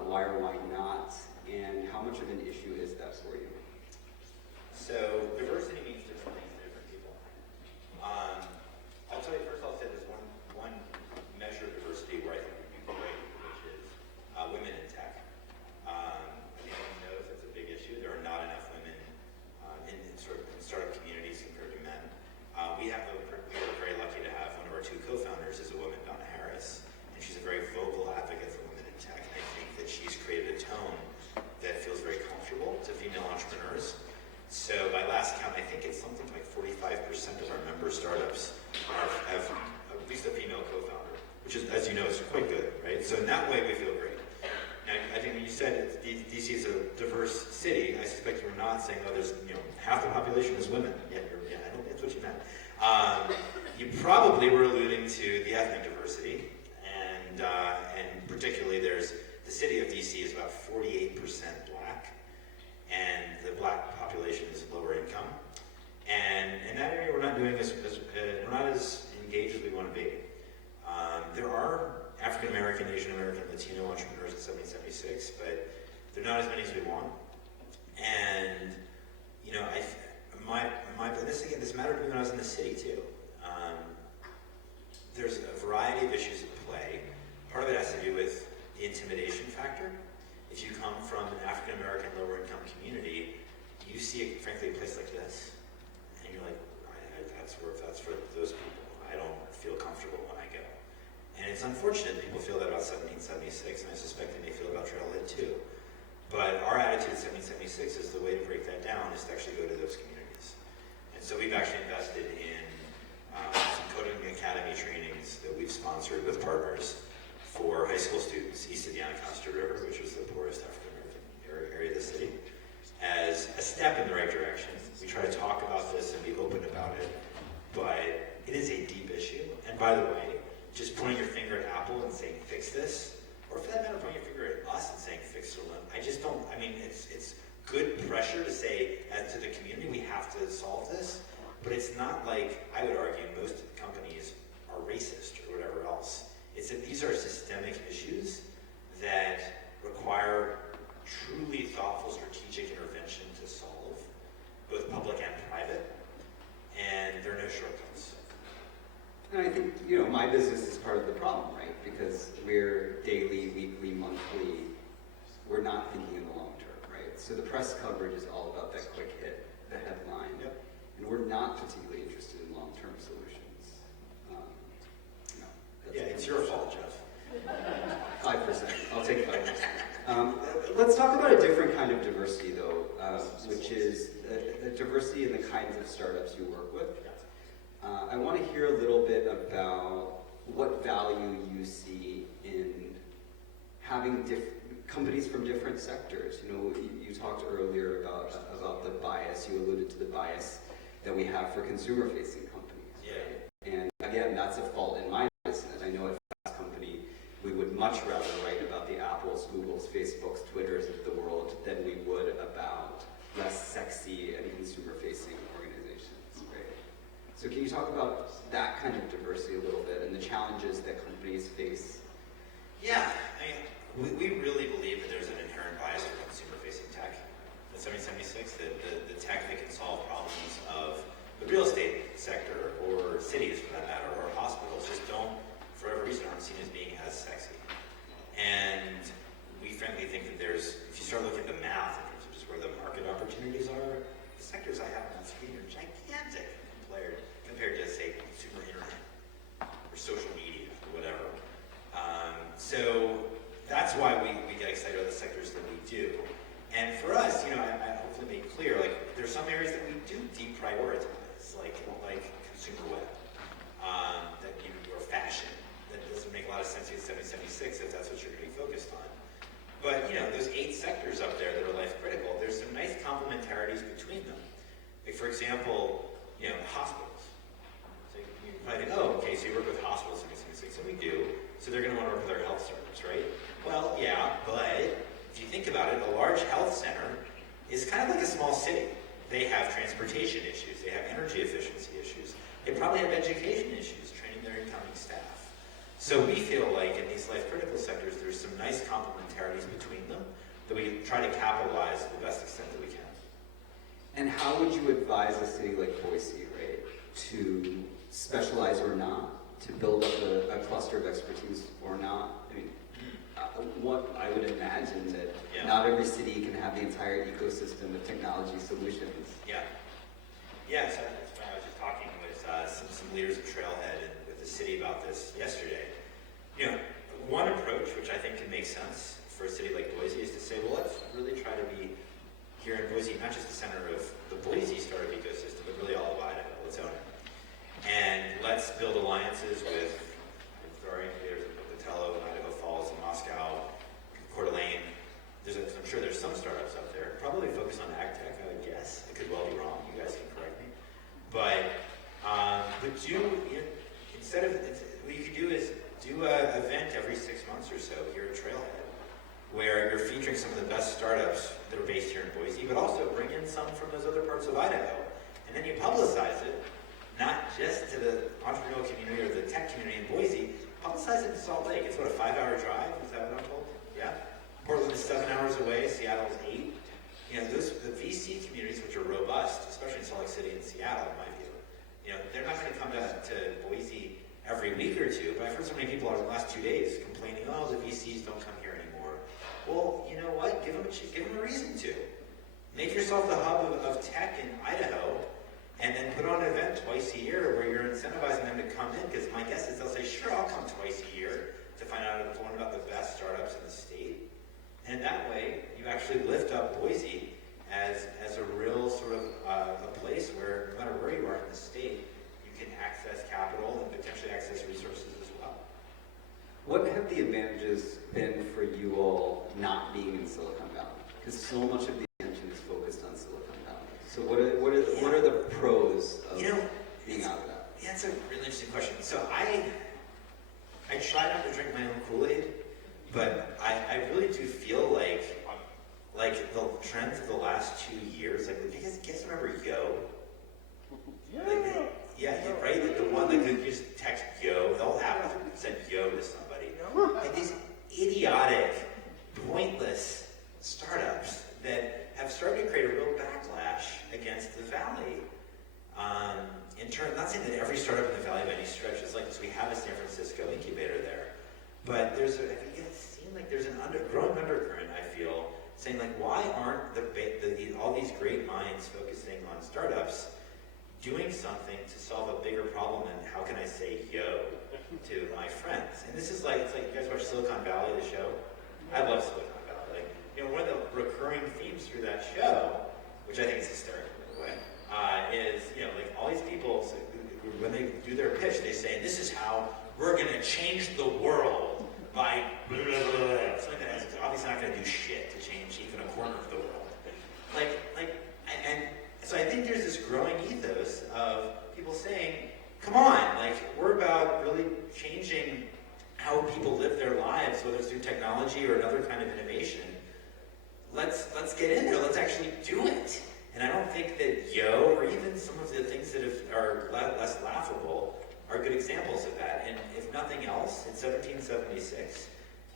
Why or why not? And how much of an issue is that for you? So diversity means different things to different people. I'll tell you first, I'll say there's one measure of diversity where I think would be great, which is women in tech. Everyone knows that's a big issue. There are not enough women in startup communities compared to men. We are very lucky to have one of our two co-founders is a woman, Donna Harris, and she's a very vocal advocate for women in tech. And I think that she's created a tone that feels very comfortable to female entrepreneurs. So by last count, I think it's something like 45% of our member startups have at least a female co-founder, which is, as you know, is quite good, right? So in that way, we feel great. Now, I think when you said DC is a diverse city, I suspect you were not saying, oh, there's, half the population is women. Yeah, I don't think that's what you meant. You probably were alluding to the ethnic diversity, and particularly there's the city of DC is about 48% black, and the black population is lower income. And in that area, we're not doing we're not as engaged as we want to be. There are African American, Asian American, Latino entrepreneurs in 1776, but they're not as many as we want. And this mattered to me when I was in the city too. There's a variety of issues at play. Part of it has to do with the intimidation factor. If you come from an African American lower income community, you see, frankly, a place like this, and you're like, that's for those people. I don't feel comfortable when I go. And it's unfortunate people feel that about 1776, and I suspect they may feel about Trailhead too. But our attitude at 1776 is the way to break that down is to actually go to those communities. And so we've actually invested in some coding academy trainings that we've sponsored with partners Anacostia River, which was the poorest African-American area of the city, as a step in the right direction. We try to talk about this and be open about it, but it is a deep issue. And by the way, just pointing your finger at Apple and saying, fix this, or for that matter, pointing your finger at us and saying, fix Solon, I just don't, I mean, it's good pressure to say, as to the community, we have to solve this, but it's not like, I would argue, most companies are racist or whatever else. It's that these are systemic issues that require truly thoughtful strategic intervention to solve, both public and private, and there are no shortcuts. And I think, my business is part of the problem, right? Because we're daily, weekly, monthly, we're not thinking in the long term, right? So the press coverage is all about that quick hit, the headline. Yep. And we're not particularly interested in long-term solutions. Yeah, it's your fault, Jeff. 5%. I'll take 5%. Let's talk about a different kind of diversity, though, which is the diversity in the kinds of startups you work with. I want to hear a little bit about what value you see in having companies from different sectors. You talked earlier about the bias. You alluded to the bias that we have for consumer-facing companies. Yeah. And again, that's a fault in my business. I know at Fast Company, we would much rather write about the Apples, Googles, Facebooks, Twitters of the world than we would about less sexy and consumer-facing organizations, right? So can you talk about that kind of diversity a little bit and the challenges that companies face? Yeah, we really believe that there's an inherent bias for consumer-facing tech. The 7076, the tech that can solve problems of the real estate sector, or cities for that matter, or hospitals, just don't, for whatever reason, aren't seen as being as sexy. And we frankly think that if you start looking at the math in terms of just where the market opportunities are, the sectors I have on screen are gigantic compared to, say, consumer internet or social media or whatever. So that's why we get excited about the sectors that we do. And for us, I hopefully made clear, there's some areas that we do deprioritize, like consumer web, or fashion. That doesn't make a lot of sense in 776 if that's what you're going to be focused on. But, those 8 sectors up there that are life critical, there's some nice complementarities between them. Like, for example, hospitals. So you might think, okay, so you work with hospitals, 776, and we do, so they're going to want to work with our health service, right? Well, yeah, but if you think about it, a large health center is kind of like a small city. They have transportation issues, they have energy efficiency issues, they probably have education issues, training their incoming staff. So we feel like in these life critical sectors, there's some nice complementarities between them that we try to capitalize to the best extent that we can. And how would you advise a city like Boise, right, to specialize or not, to build up a cluster of expertise or not? I mean, what I would imagine that not every city can have the entire ecosystem of technology solutions. Yeah. Yeah, so that's why I was just talking with some leaders of Trailhead and with the city about this yesterday. One approach, which I think can make sense for a city like Boise, is to say, well, let's really try to be here in Boise, not just the center of the Boise startup ecosystem, but really all of Idaho. Let's own it. And let's build alliances with varying leaders in Pocatello, Idaho Falls, and Moscow, Coeur d'Alene. I'm sure there's some startups up there, probably focused on ag tech, I would guess. I could well be wrong. You guys can correct me. But instead of, what you could do is do an event every 6 months or so here at Trailhead, where you're featuring some of the best startups that are based here in Boise, but also bring in some from those other parts of Idaho. And then you publicize it, not just to the entrepreneurial community or the tech community in Boise, publicize it in Salt Lake. It's what, a 5-hour drive? Is that what I'm told? Yeah. Portland is 7 hours away, Seattle is 8. The VC communities, which are robust, especially in Salt Lake City and Seattle, in my view, they're not going to come to Boise every week or two, but I've heard so many people over the last 2 days complaining, the VCs don't come here anymore. Well, you know what? Give them a reason to. Make yourself the hub of tech in Idaho, and then put on an event twice a year where you're incentivizing them to come in, because my guess is they'll say, sure, I'll come twice a year to find out and learn about the best startups in the state. And that way, you actually lift up Boise as a real sort of a place where, no matter where you are in the state, you can access capital and potentially access resources as well. What have the advantages been for you all not being in Silicon Valley? Because so much of the attention is focused on Silicon Valley. So what are the pros of being out of that? Yeah, that's a really interesting question. So I try not to drink my own Kool-Aid, but I really do feel like the trends of the last 2 years, like, you guys remember Yo? Right? Like the one that could just text Yo, they'll have send Yo to somebody. Like these idiotic, pointless startups that have started to create a real backlash against the Valley. In turn, not saying that every startup in the Valley by any stretch is like this. We have a San Francisco incubator there, but it seems like there's an growing undercurrent. I feel saying like, why aren't all these great minds focusing on startups doing something to solve a bigger problem? And how can I say yo to my friends? And this is like, it's like, you guys watch Silicon Valley, the show? I love Silicon Valley. Like, one of the recurring themes through that show, which I think is hysterical, by the way, is, like all these people, so when they do their pitch, they say, this is how we're going to change the world by blah, blah, blah. Something that's obviously not going to do shit to change even a corner of the world. And so I think there's this growing ethos of people saying, come on, like, we're about really changing how people live their lives, whether it's through technology or another kind of innovation. Let's get in there. Let's actually do it. And I don't think that Yo, or even some of the things that are less laughable, are good examples of that. And if nothing else, in 1776,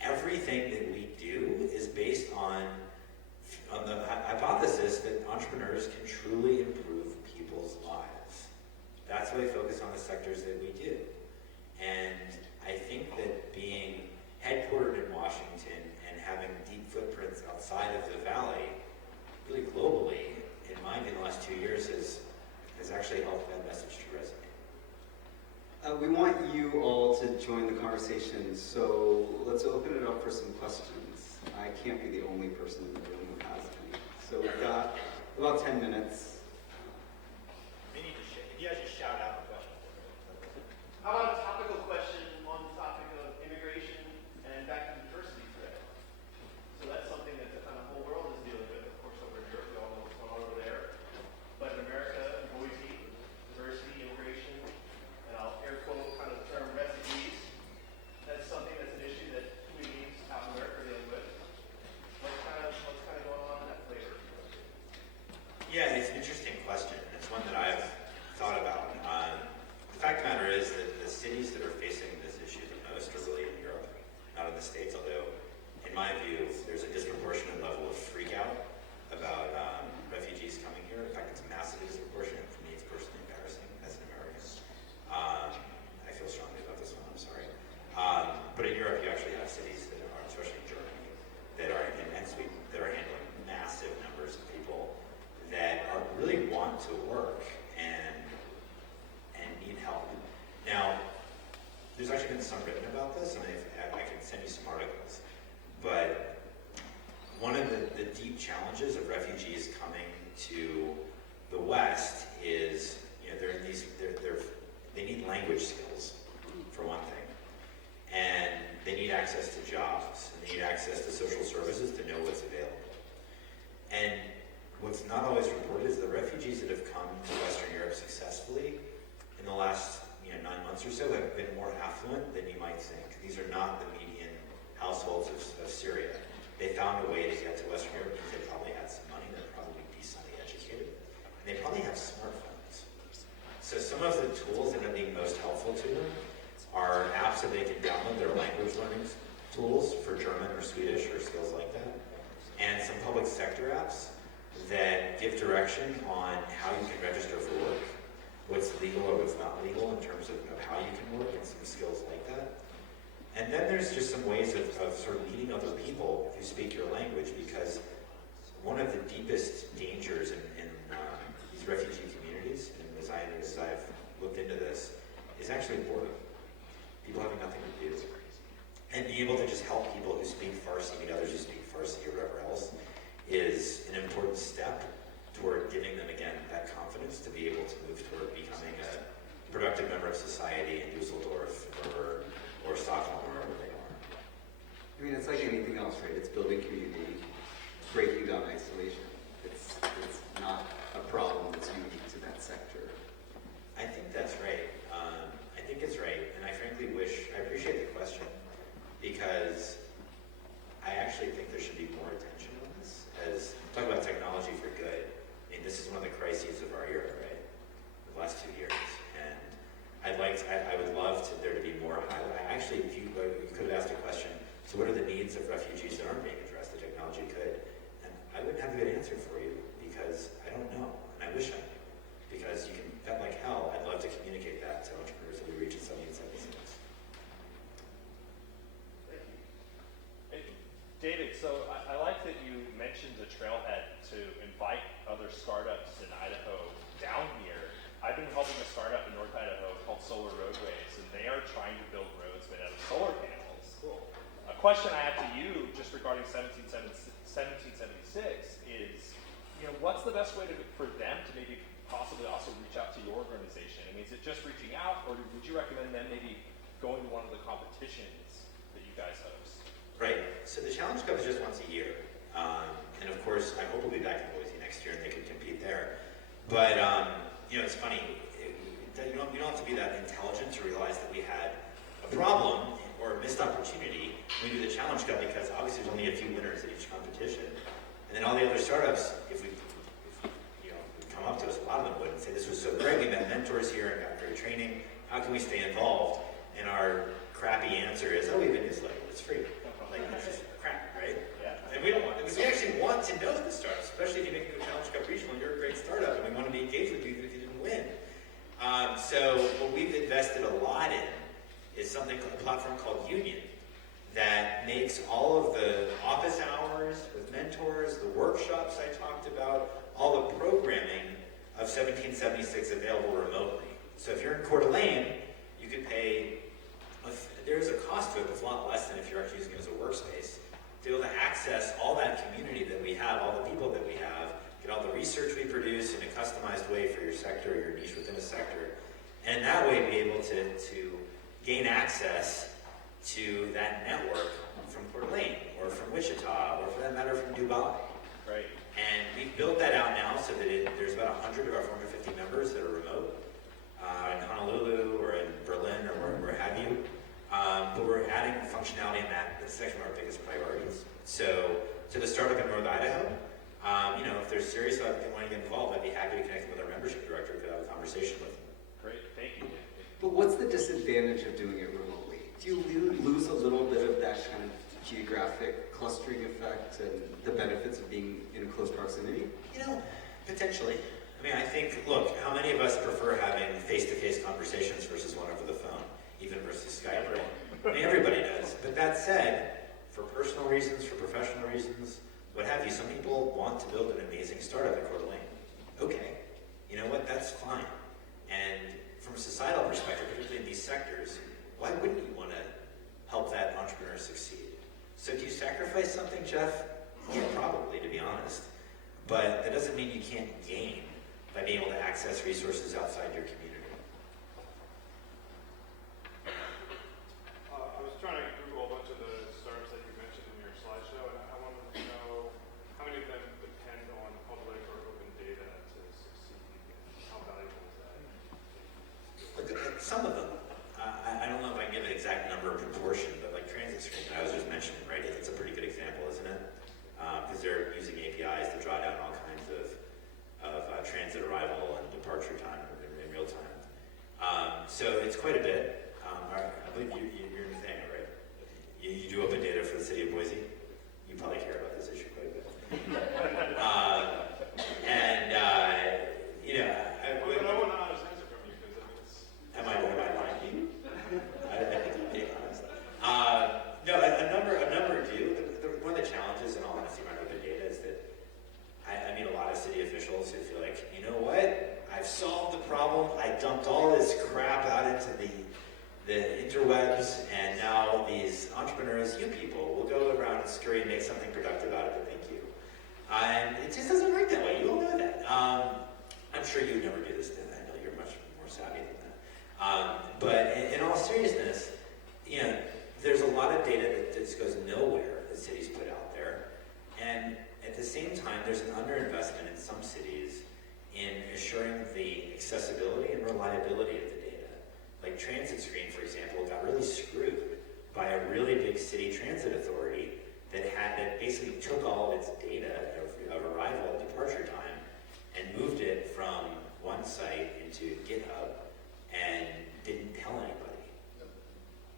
everything that we do is based on the hypothesis that entrepreneurs can truly improve people's lives. That's why we focus on the sectors that we do. And I think that being headquartered in Washington and having deep footprints outside of the Valley, really globally, in my view, in the last 2 years has actually helped that message to resonate. We want you all to join the conversation, so let's open it up for some questions. I can't be the only person in the room who has any. So we've got about 10 minutes. If you guys just shout out the question. How about a topical question on the topic of immigration and back to diversity today? So that's something that the kind of whole world is dealing with. Of course, over in Europe, we all know what's going on over there. But in America, in Boise, diversity, immigration, and I'll air quote kind of the term refugees. That's something that's an issue that communities out in America are dealing with. What's kind of going on in that flavor? Yeah, it's an interesting question. It's one that I've thought about. The fact of the matter is that the cities that are facing this issue the most are really in Europe, not in the States, although in my view, there's a disproportionate level of freak out about refugees coming here. In fact, it's massively disproportionate. For me, it's personally embarrassing as an American. I feel strongly about this one, I'm sorry. But in Europe, you actually have cities that are, especially in Germany, and Sweden, that are handling massive numbers of people that really want to work and need help. Now, there's actually been some written about this, and I can send you some articles. But one of the deep challenges of refugees coming to the West is, they need language skills, for one thing. And they need access to jobs, and they need access to social services to know what's available. And what's not always reported is the refugees that have come to Western Europe successfully in the last 9 months or so have been more affluent than you might think. These are not the median households of Syria. They found a way to get to Western Europe because they probably had some money, they're probably decently educated, and they probably have smartphones. So some of the tools that are being most helpful to them are apps that they can download, their language learning tools for German or Swedish or skills like that, and some public sector apps that give direction on how you can register for work, what's legal or what's not legal in terms of how you can work and some skills like that. And then there's just some ways of sort of meeting other people who speak your language, because one of the deepest dangers in these refugee communities, and as I've looked into this, is actually boredom. People having nothing to do. And being able to just help people who speak Farsi, meet others who speak Farsi or whatever else, is an important step toward giving them, again, that confidence to be able to move toward becoming a productive member of society in Dusseldorf or Stockholm or wherever they are. mean, it's like anything else, right? It's building community, breaking down isolation. It's not a problem that's unique to that sector. I think that's right. I think it's right, and I frankly I appreciate the question, because I actually think there should be more attention on this. As talk about technology for good, I mean, this is one of the crises of our era, right? The last 2 years, and I would love there to be more. If you could have asked a question, so what are the needs of refugees that aren't being addressed? The technology could, and I wouldn't have a good answer for you because I don't know, and I wish I knew. Because you can bet like hell, I'd love to communicate that to entrepreneurs that we reach in 1776. Thank you. Hey, David, so I like that you mentioned the trailhead to invite other startups in Idaho down here. I've been helping a startup in North Idaho called Solar Roadways, and they are trying to build roads made out of solar panels. Cool. A question I have to you, just regarding 1776, is, what's the best way for them to maybe possibly also reach out to your organization? I mean, is it just reaching out, or would you recommend them maybe going to one of the competitions that you guys host? Right. So the Challenge Cup is just once a year. And of course, I hope we'll be back in Boise next year and they can compete there. But, it's funny. You don't have to be that intelligent to realize that we had a problem or a missed opportunity when we do the Challenge Cup, because obviously there's only a few winners at each competition. And then all the other startups, if we come up to us, a lot of them would, and say, this was so great, we met mentors here and got great training, how can we stay involved? And our crappy answer is, we have a newsletter, it's free. Like, that's just crap, right? Yeah. And we don't want, because we actually want to know the startups, especially if you make it to a Challenge Cup Regional and you're a great startup, and we want to be engaged with you even if you didn't win. So what we've invested a lot in is a platform called Union, that makes all of the office hours with mentors, the workshops I talked about, all the programming of 1776 available remotely. So if you're in Coeur d'Alene, you could pay, there's a cost to it, but it's a lot less than if you're actually using it as a workspace, to be able to access all that community that we have, all the people that we have, get all the research we produce in a customized way for your sector, your niche within a sector, and that way be able to gain access to that network from Coeur d'Alene, or from Wichita, or for that matter from Dubai. Right. And we've built that out now so that there's about 100 of our 450 members that are remote, in Honolulu or in Berlin or where have you. But we're adding functionality in that. That's actually one of our biggest priorities. So to the startup in North Idaho, if they're serious about wanting to get involved, I'd be happy to connect them with our membership director, could have a conversation with them. Great, thank you. But what's the disadvantage of doing it remotely? Do you lose a little bit of that kind of geographic clustering effect and the benefits of being in close proximity? Potentially. I mean, I think, look, how many of us prefer having face-to-face conversations versus one over the phone, even versus Skype, right? I mean, everybody does. But that said, for personal reasons, for professional reasons, what have you, some people want to build an amazing startup in Coeur d'Alene. Okay, you know what, that's fine. And from a societal perspective, particularly in these sectors, why wouldn't you want to help that entrepreneur succeed? So do you sacrifice something, Jeff? Yeah, probably, to be honest. But that doesn't mean you can't gain by being able to access resources outside your community. I was trying to Google a bunch of the startups that you mentioned in your slideshow, and I wanted to know how many of them depend on public or open data to succeed, and how valuable is that? Look, some of them. I don't know if I can give an exact number or proportion, but like Transit Stream, I was just mentioning, right? It's a pretty good example, isn't it? Because they're using APIs to draw down all kinds of transit arrival and departure time in real time. So it's quite a bit. I believe you're in the thing, right? You do open data for the city of Boise. You probably care about this issue quite a bit. I want an honest answer from you, because Am I lying to you? I think I'm being honest. No, a number do. One of the challenges, in all honesty, around open data is that I meet a lot of city officials who feel like, you know what? I've solved the problem. I dumped all this crap out into the interwebs, and now these entrepreneurs, you people, will go around and scurry and make something productive out of it. Thank you. And it just doesn't work that way. You all know that. I'm sure you would never do this, Dan. I know you're much more savvy than that. But in all seriousness, there's a lot of data that just goes nowhere that cities put out there. And at the same time, there's an underinvestment in some cities in assuring the accessibility and reliability of the data. Like Transit Screen, for example, got really screwed by a really big city transit authority that basically took all of its data of arrival and departure time and moved it from one site into GitHub and didn't tell anybody.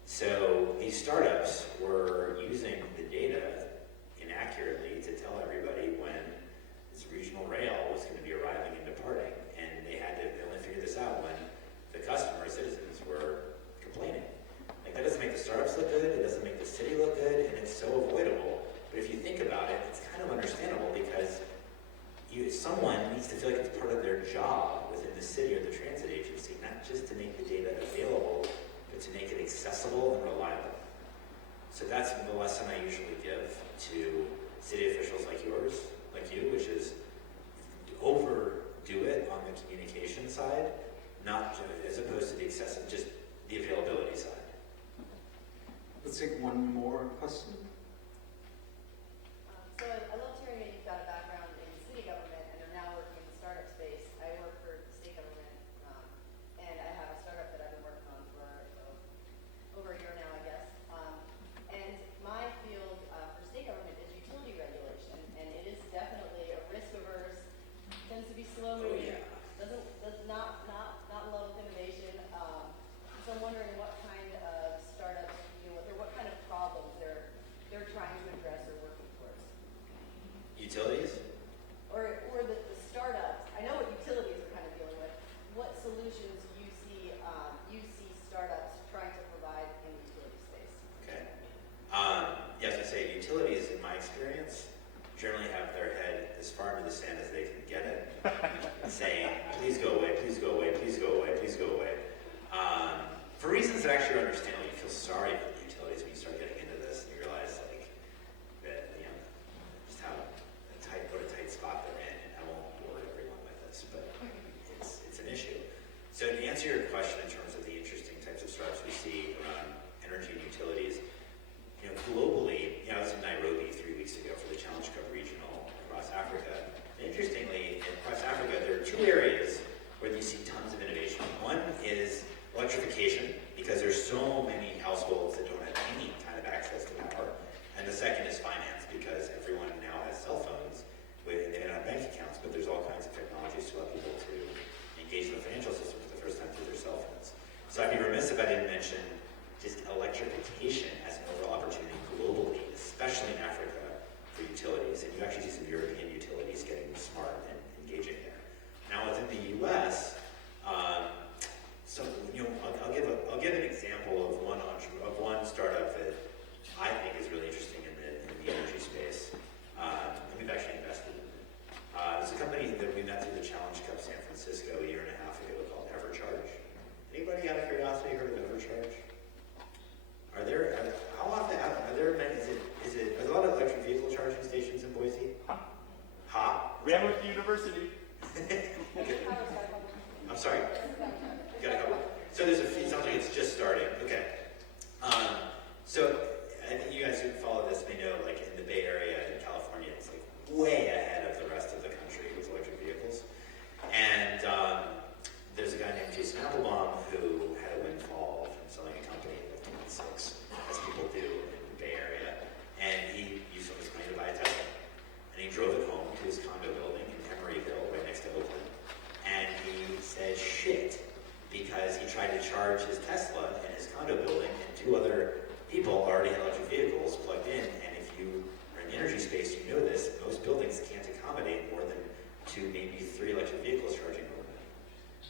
So these startups were using the data inaccurately to tell everybody when this regional rail was going to be arriving and departing, and they only figured this out when the customers, citizens, were complaining. Like, that doesn't make the startups look good, it doesn't make the city look good, and it's so avoidable. But if you think about it, it's kind of understandable because someone needs to feel like it's part of their job within the city or the transit agency, not just to make the data available, but to make it accessible and reliable. So that's the lesson I usually give to city officials like yours, like you, which is overdo it on the communication side, not as opposed to the excessive, just the availability side. Let's take one more question. So I loved hearing that you've got a background in city government and are now working in the startup space. I work for state government, and I have a startup that I've been working on for over a year now, I guess. And my field for state government is utility regulation, and it is definitely a risk-averse, tends to be slow-moving, does not love innovation. So I'm wondering what kind of startups you deal with, or what kind of problems they're trying to address or working towards. Utilities? Or the startups. I know what utilities are kind of dealing with. What solutions you see startups trying to provide in the utility space? Okay. Yeah, as I say, utilities, in my experience, generally have their head as far into the sand as they can get it, saying, please go away, please go away, please go away, please go away. For reasons that actually are understandable, you feel sorry for the utilities when you start getting into this and you realize, like, that, just what a tight spot they're in, and I won't bore everyone with this, but it's an issue. So to answer your question in terms of the interesting types of startups we see around energy and utilities, globally, I was in Nairobi 3 weeks ago for the Challenge Cup Regional across Africa. And interestingly, across Africa, there are two areas where you see tons of innovation. One is electrification, because there's so many households that don't have any kind of access to power. And the second is finance, because everyone now has cell phones, and they don't have bank accounts, but there's all kinds of technologies to allow people to engage in the financial system for the first time through their cell phones. So I'd be remiss if I didn't mention just electrification as an overall opportunity globally, especially in Africa, for utilities. And you actually see some European utilities getting smart and engaging there. Now within the U.S., I'll give an example of one startup that I think is really interesting in the energy space. And we've actually invested in it. It's a company that we met through the Challenge Cup San Francisco a year and a half ago called EverCharge. Anybody out of curiosity heard of EverCharge? Are there a lot of electric vehicle charging stations in Boise? Ramwood University. I'm sorry? You got a couple? So there's a few, it sounds like it's just starting. Okay. So I think you guys who follow this may know, like in the Bay Area in California, it's like way ahead of the rest of the country with electric vehicles. And there's a guy named Jason Applebaum who had a windfall from selling a company in 1996, as people do in the Bay Area. And he used some of his money to buy a Tesla. And he drove it home to his condo building in Emeryville, right next to Oakland. And he said shit, because he tried to charge his Tesla in his condo building, and two other people already had electric vehicles plugged in. And if you are in the energy space, you know this, most buildings can't accommodate more than 2, maybe 3 electric vehicles charging overnight.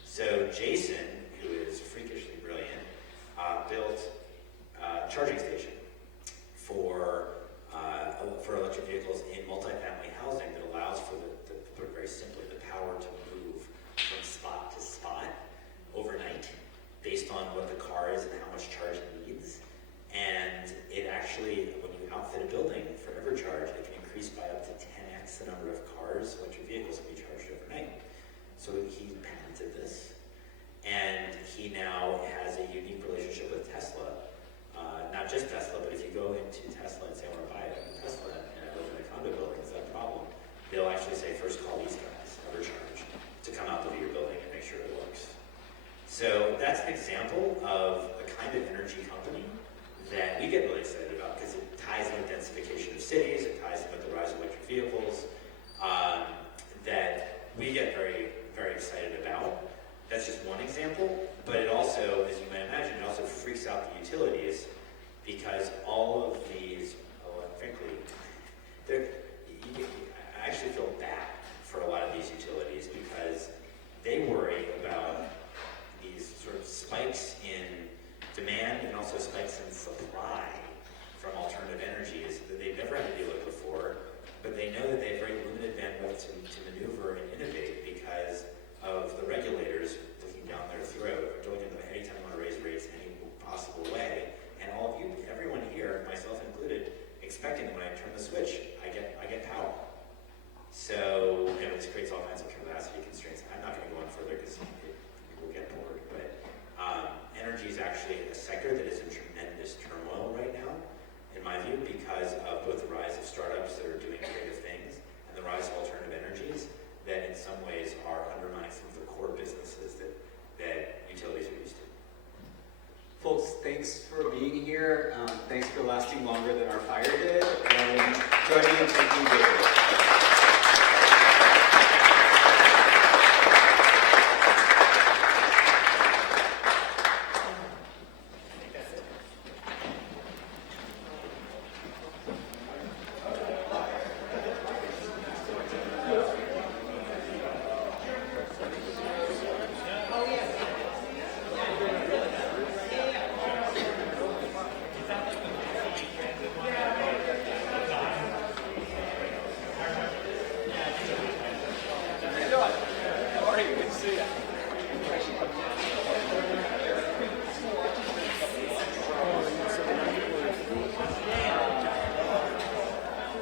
So Jason, who is freakishly brilliant, built a charging station for electric vehicles in multifamily housing that allows for to put it very simply, the power to move from spot to spot overnight based on what the car is and how much charge it needs. And it actually, when you outfit a building for EverCharge, it can increase by up to 10x the number of cars, electric vehicles that can be charged overnight. So he patented this, and he now has a unique relationship with Tesla, not not just Tesla, but if you go into Tesla and say, I want to buy a Tesla and I live in a condo building, is that a problem? They'll actually say, first call these guys, overcharge, to come out to your building and make sure it works. So that's an example of a kind of energy company that we get really excited about because it ties in with densification of cities, it ties in with the rise of electric vehicles, that we get very, very excited about. That's just one example, but it also, as you might imagine, it also freaks out the utilities because all of these, frankly, I actually feel bad for a lot of these utilities because they worry about these sort of spikes in demand and also spikes in supply from alternative energies that they've never had to deal with before, but they know that they have very limited bandwidth to maneuver and innovate because of the regulators looking down their throat, telling them anytime they want to raise rates in any possible way, and all of you, everyone here, myself included, expecting that when I turn the switch, I get power. So, this creates all kinds of capacity constraints. I'm not going to go on further because people get bored, but energy is actually a sector that is in tremendous turmoil right now, in my view, because of both the rise of startups that are doing creative things and the rise of alternative energies that in some ways are undermining some of the core businesses that utilities are used to. Folks, thanks for being here. Thanks for lasting longer than our fire did. And joining in thanking David.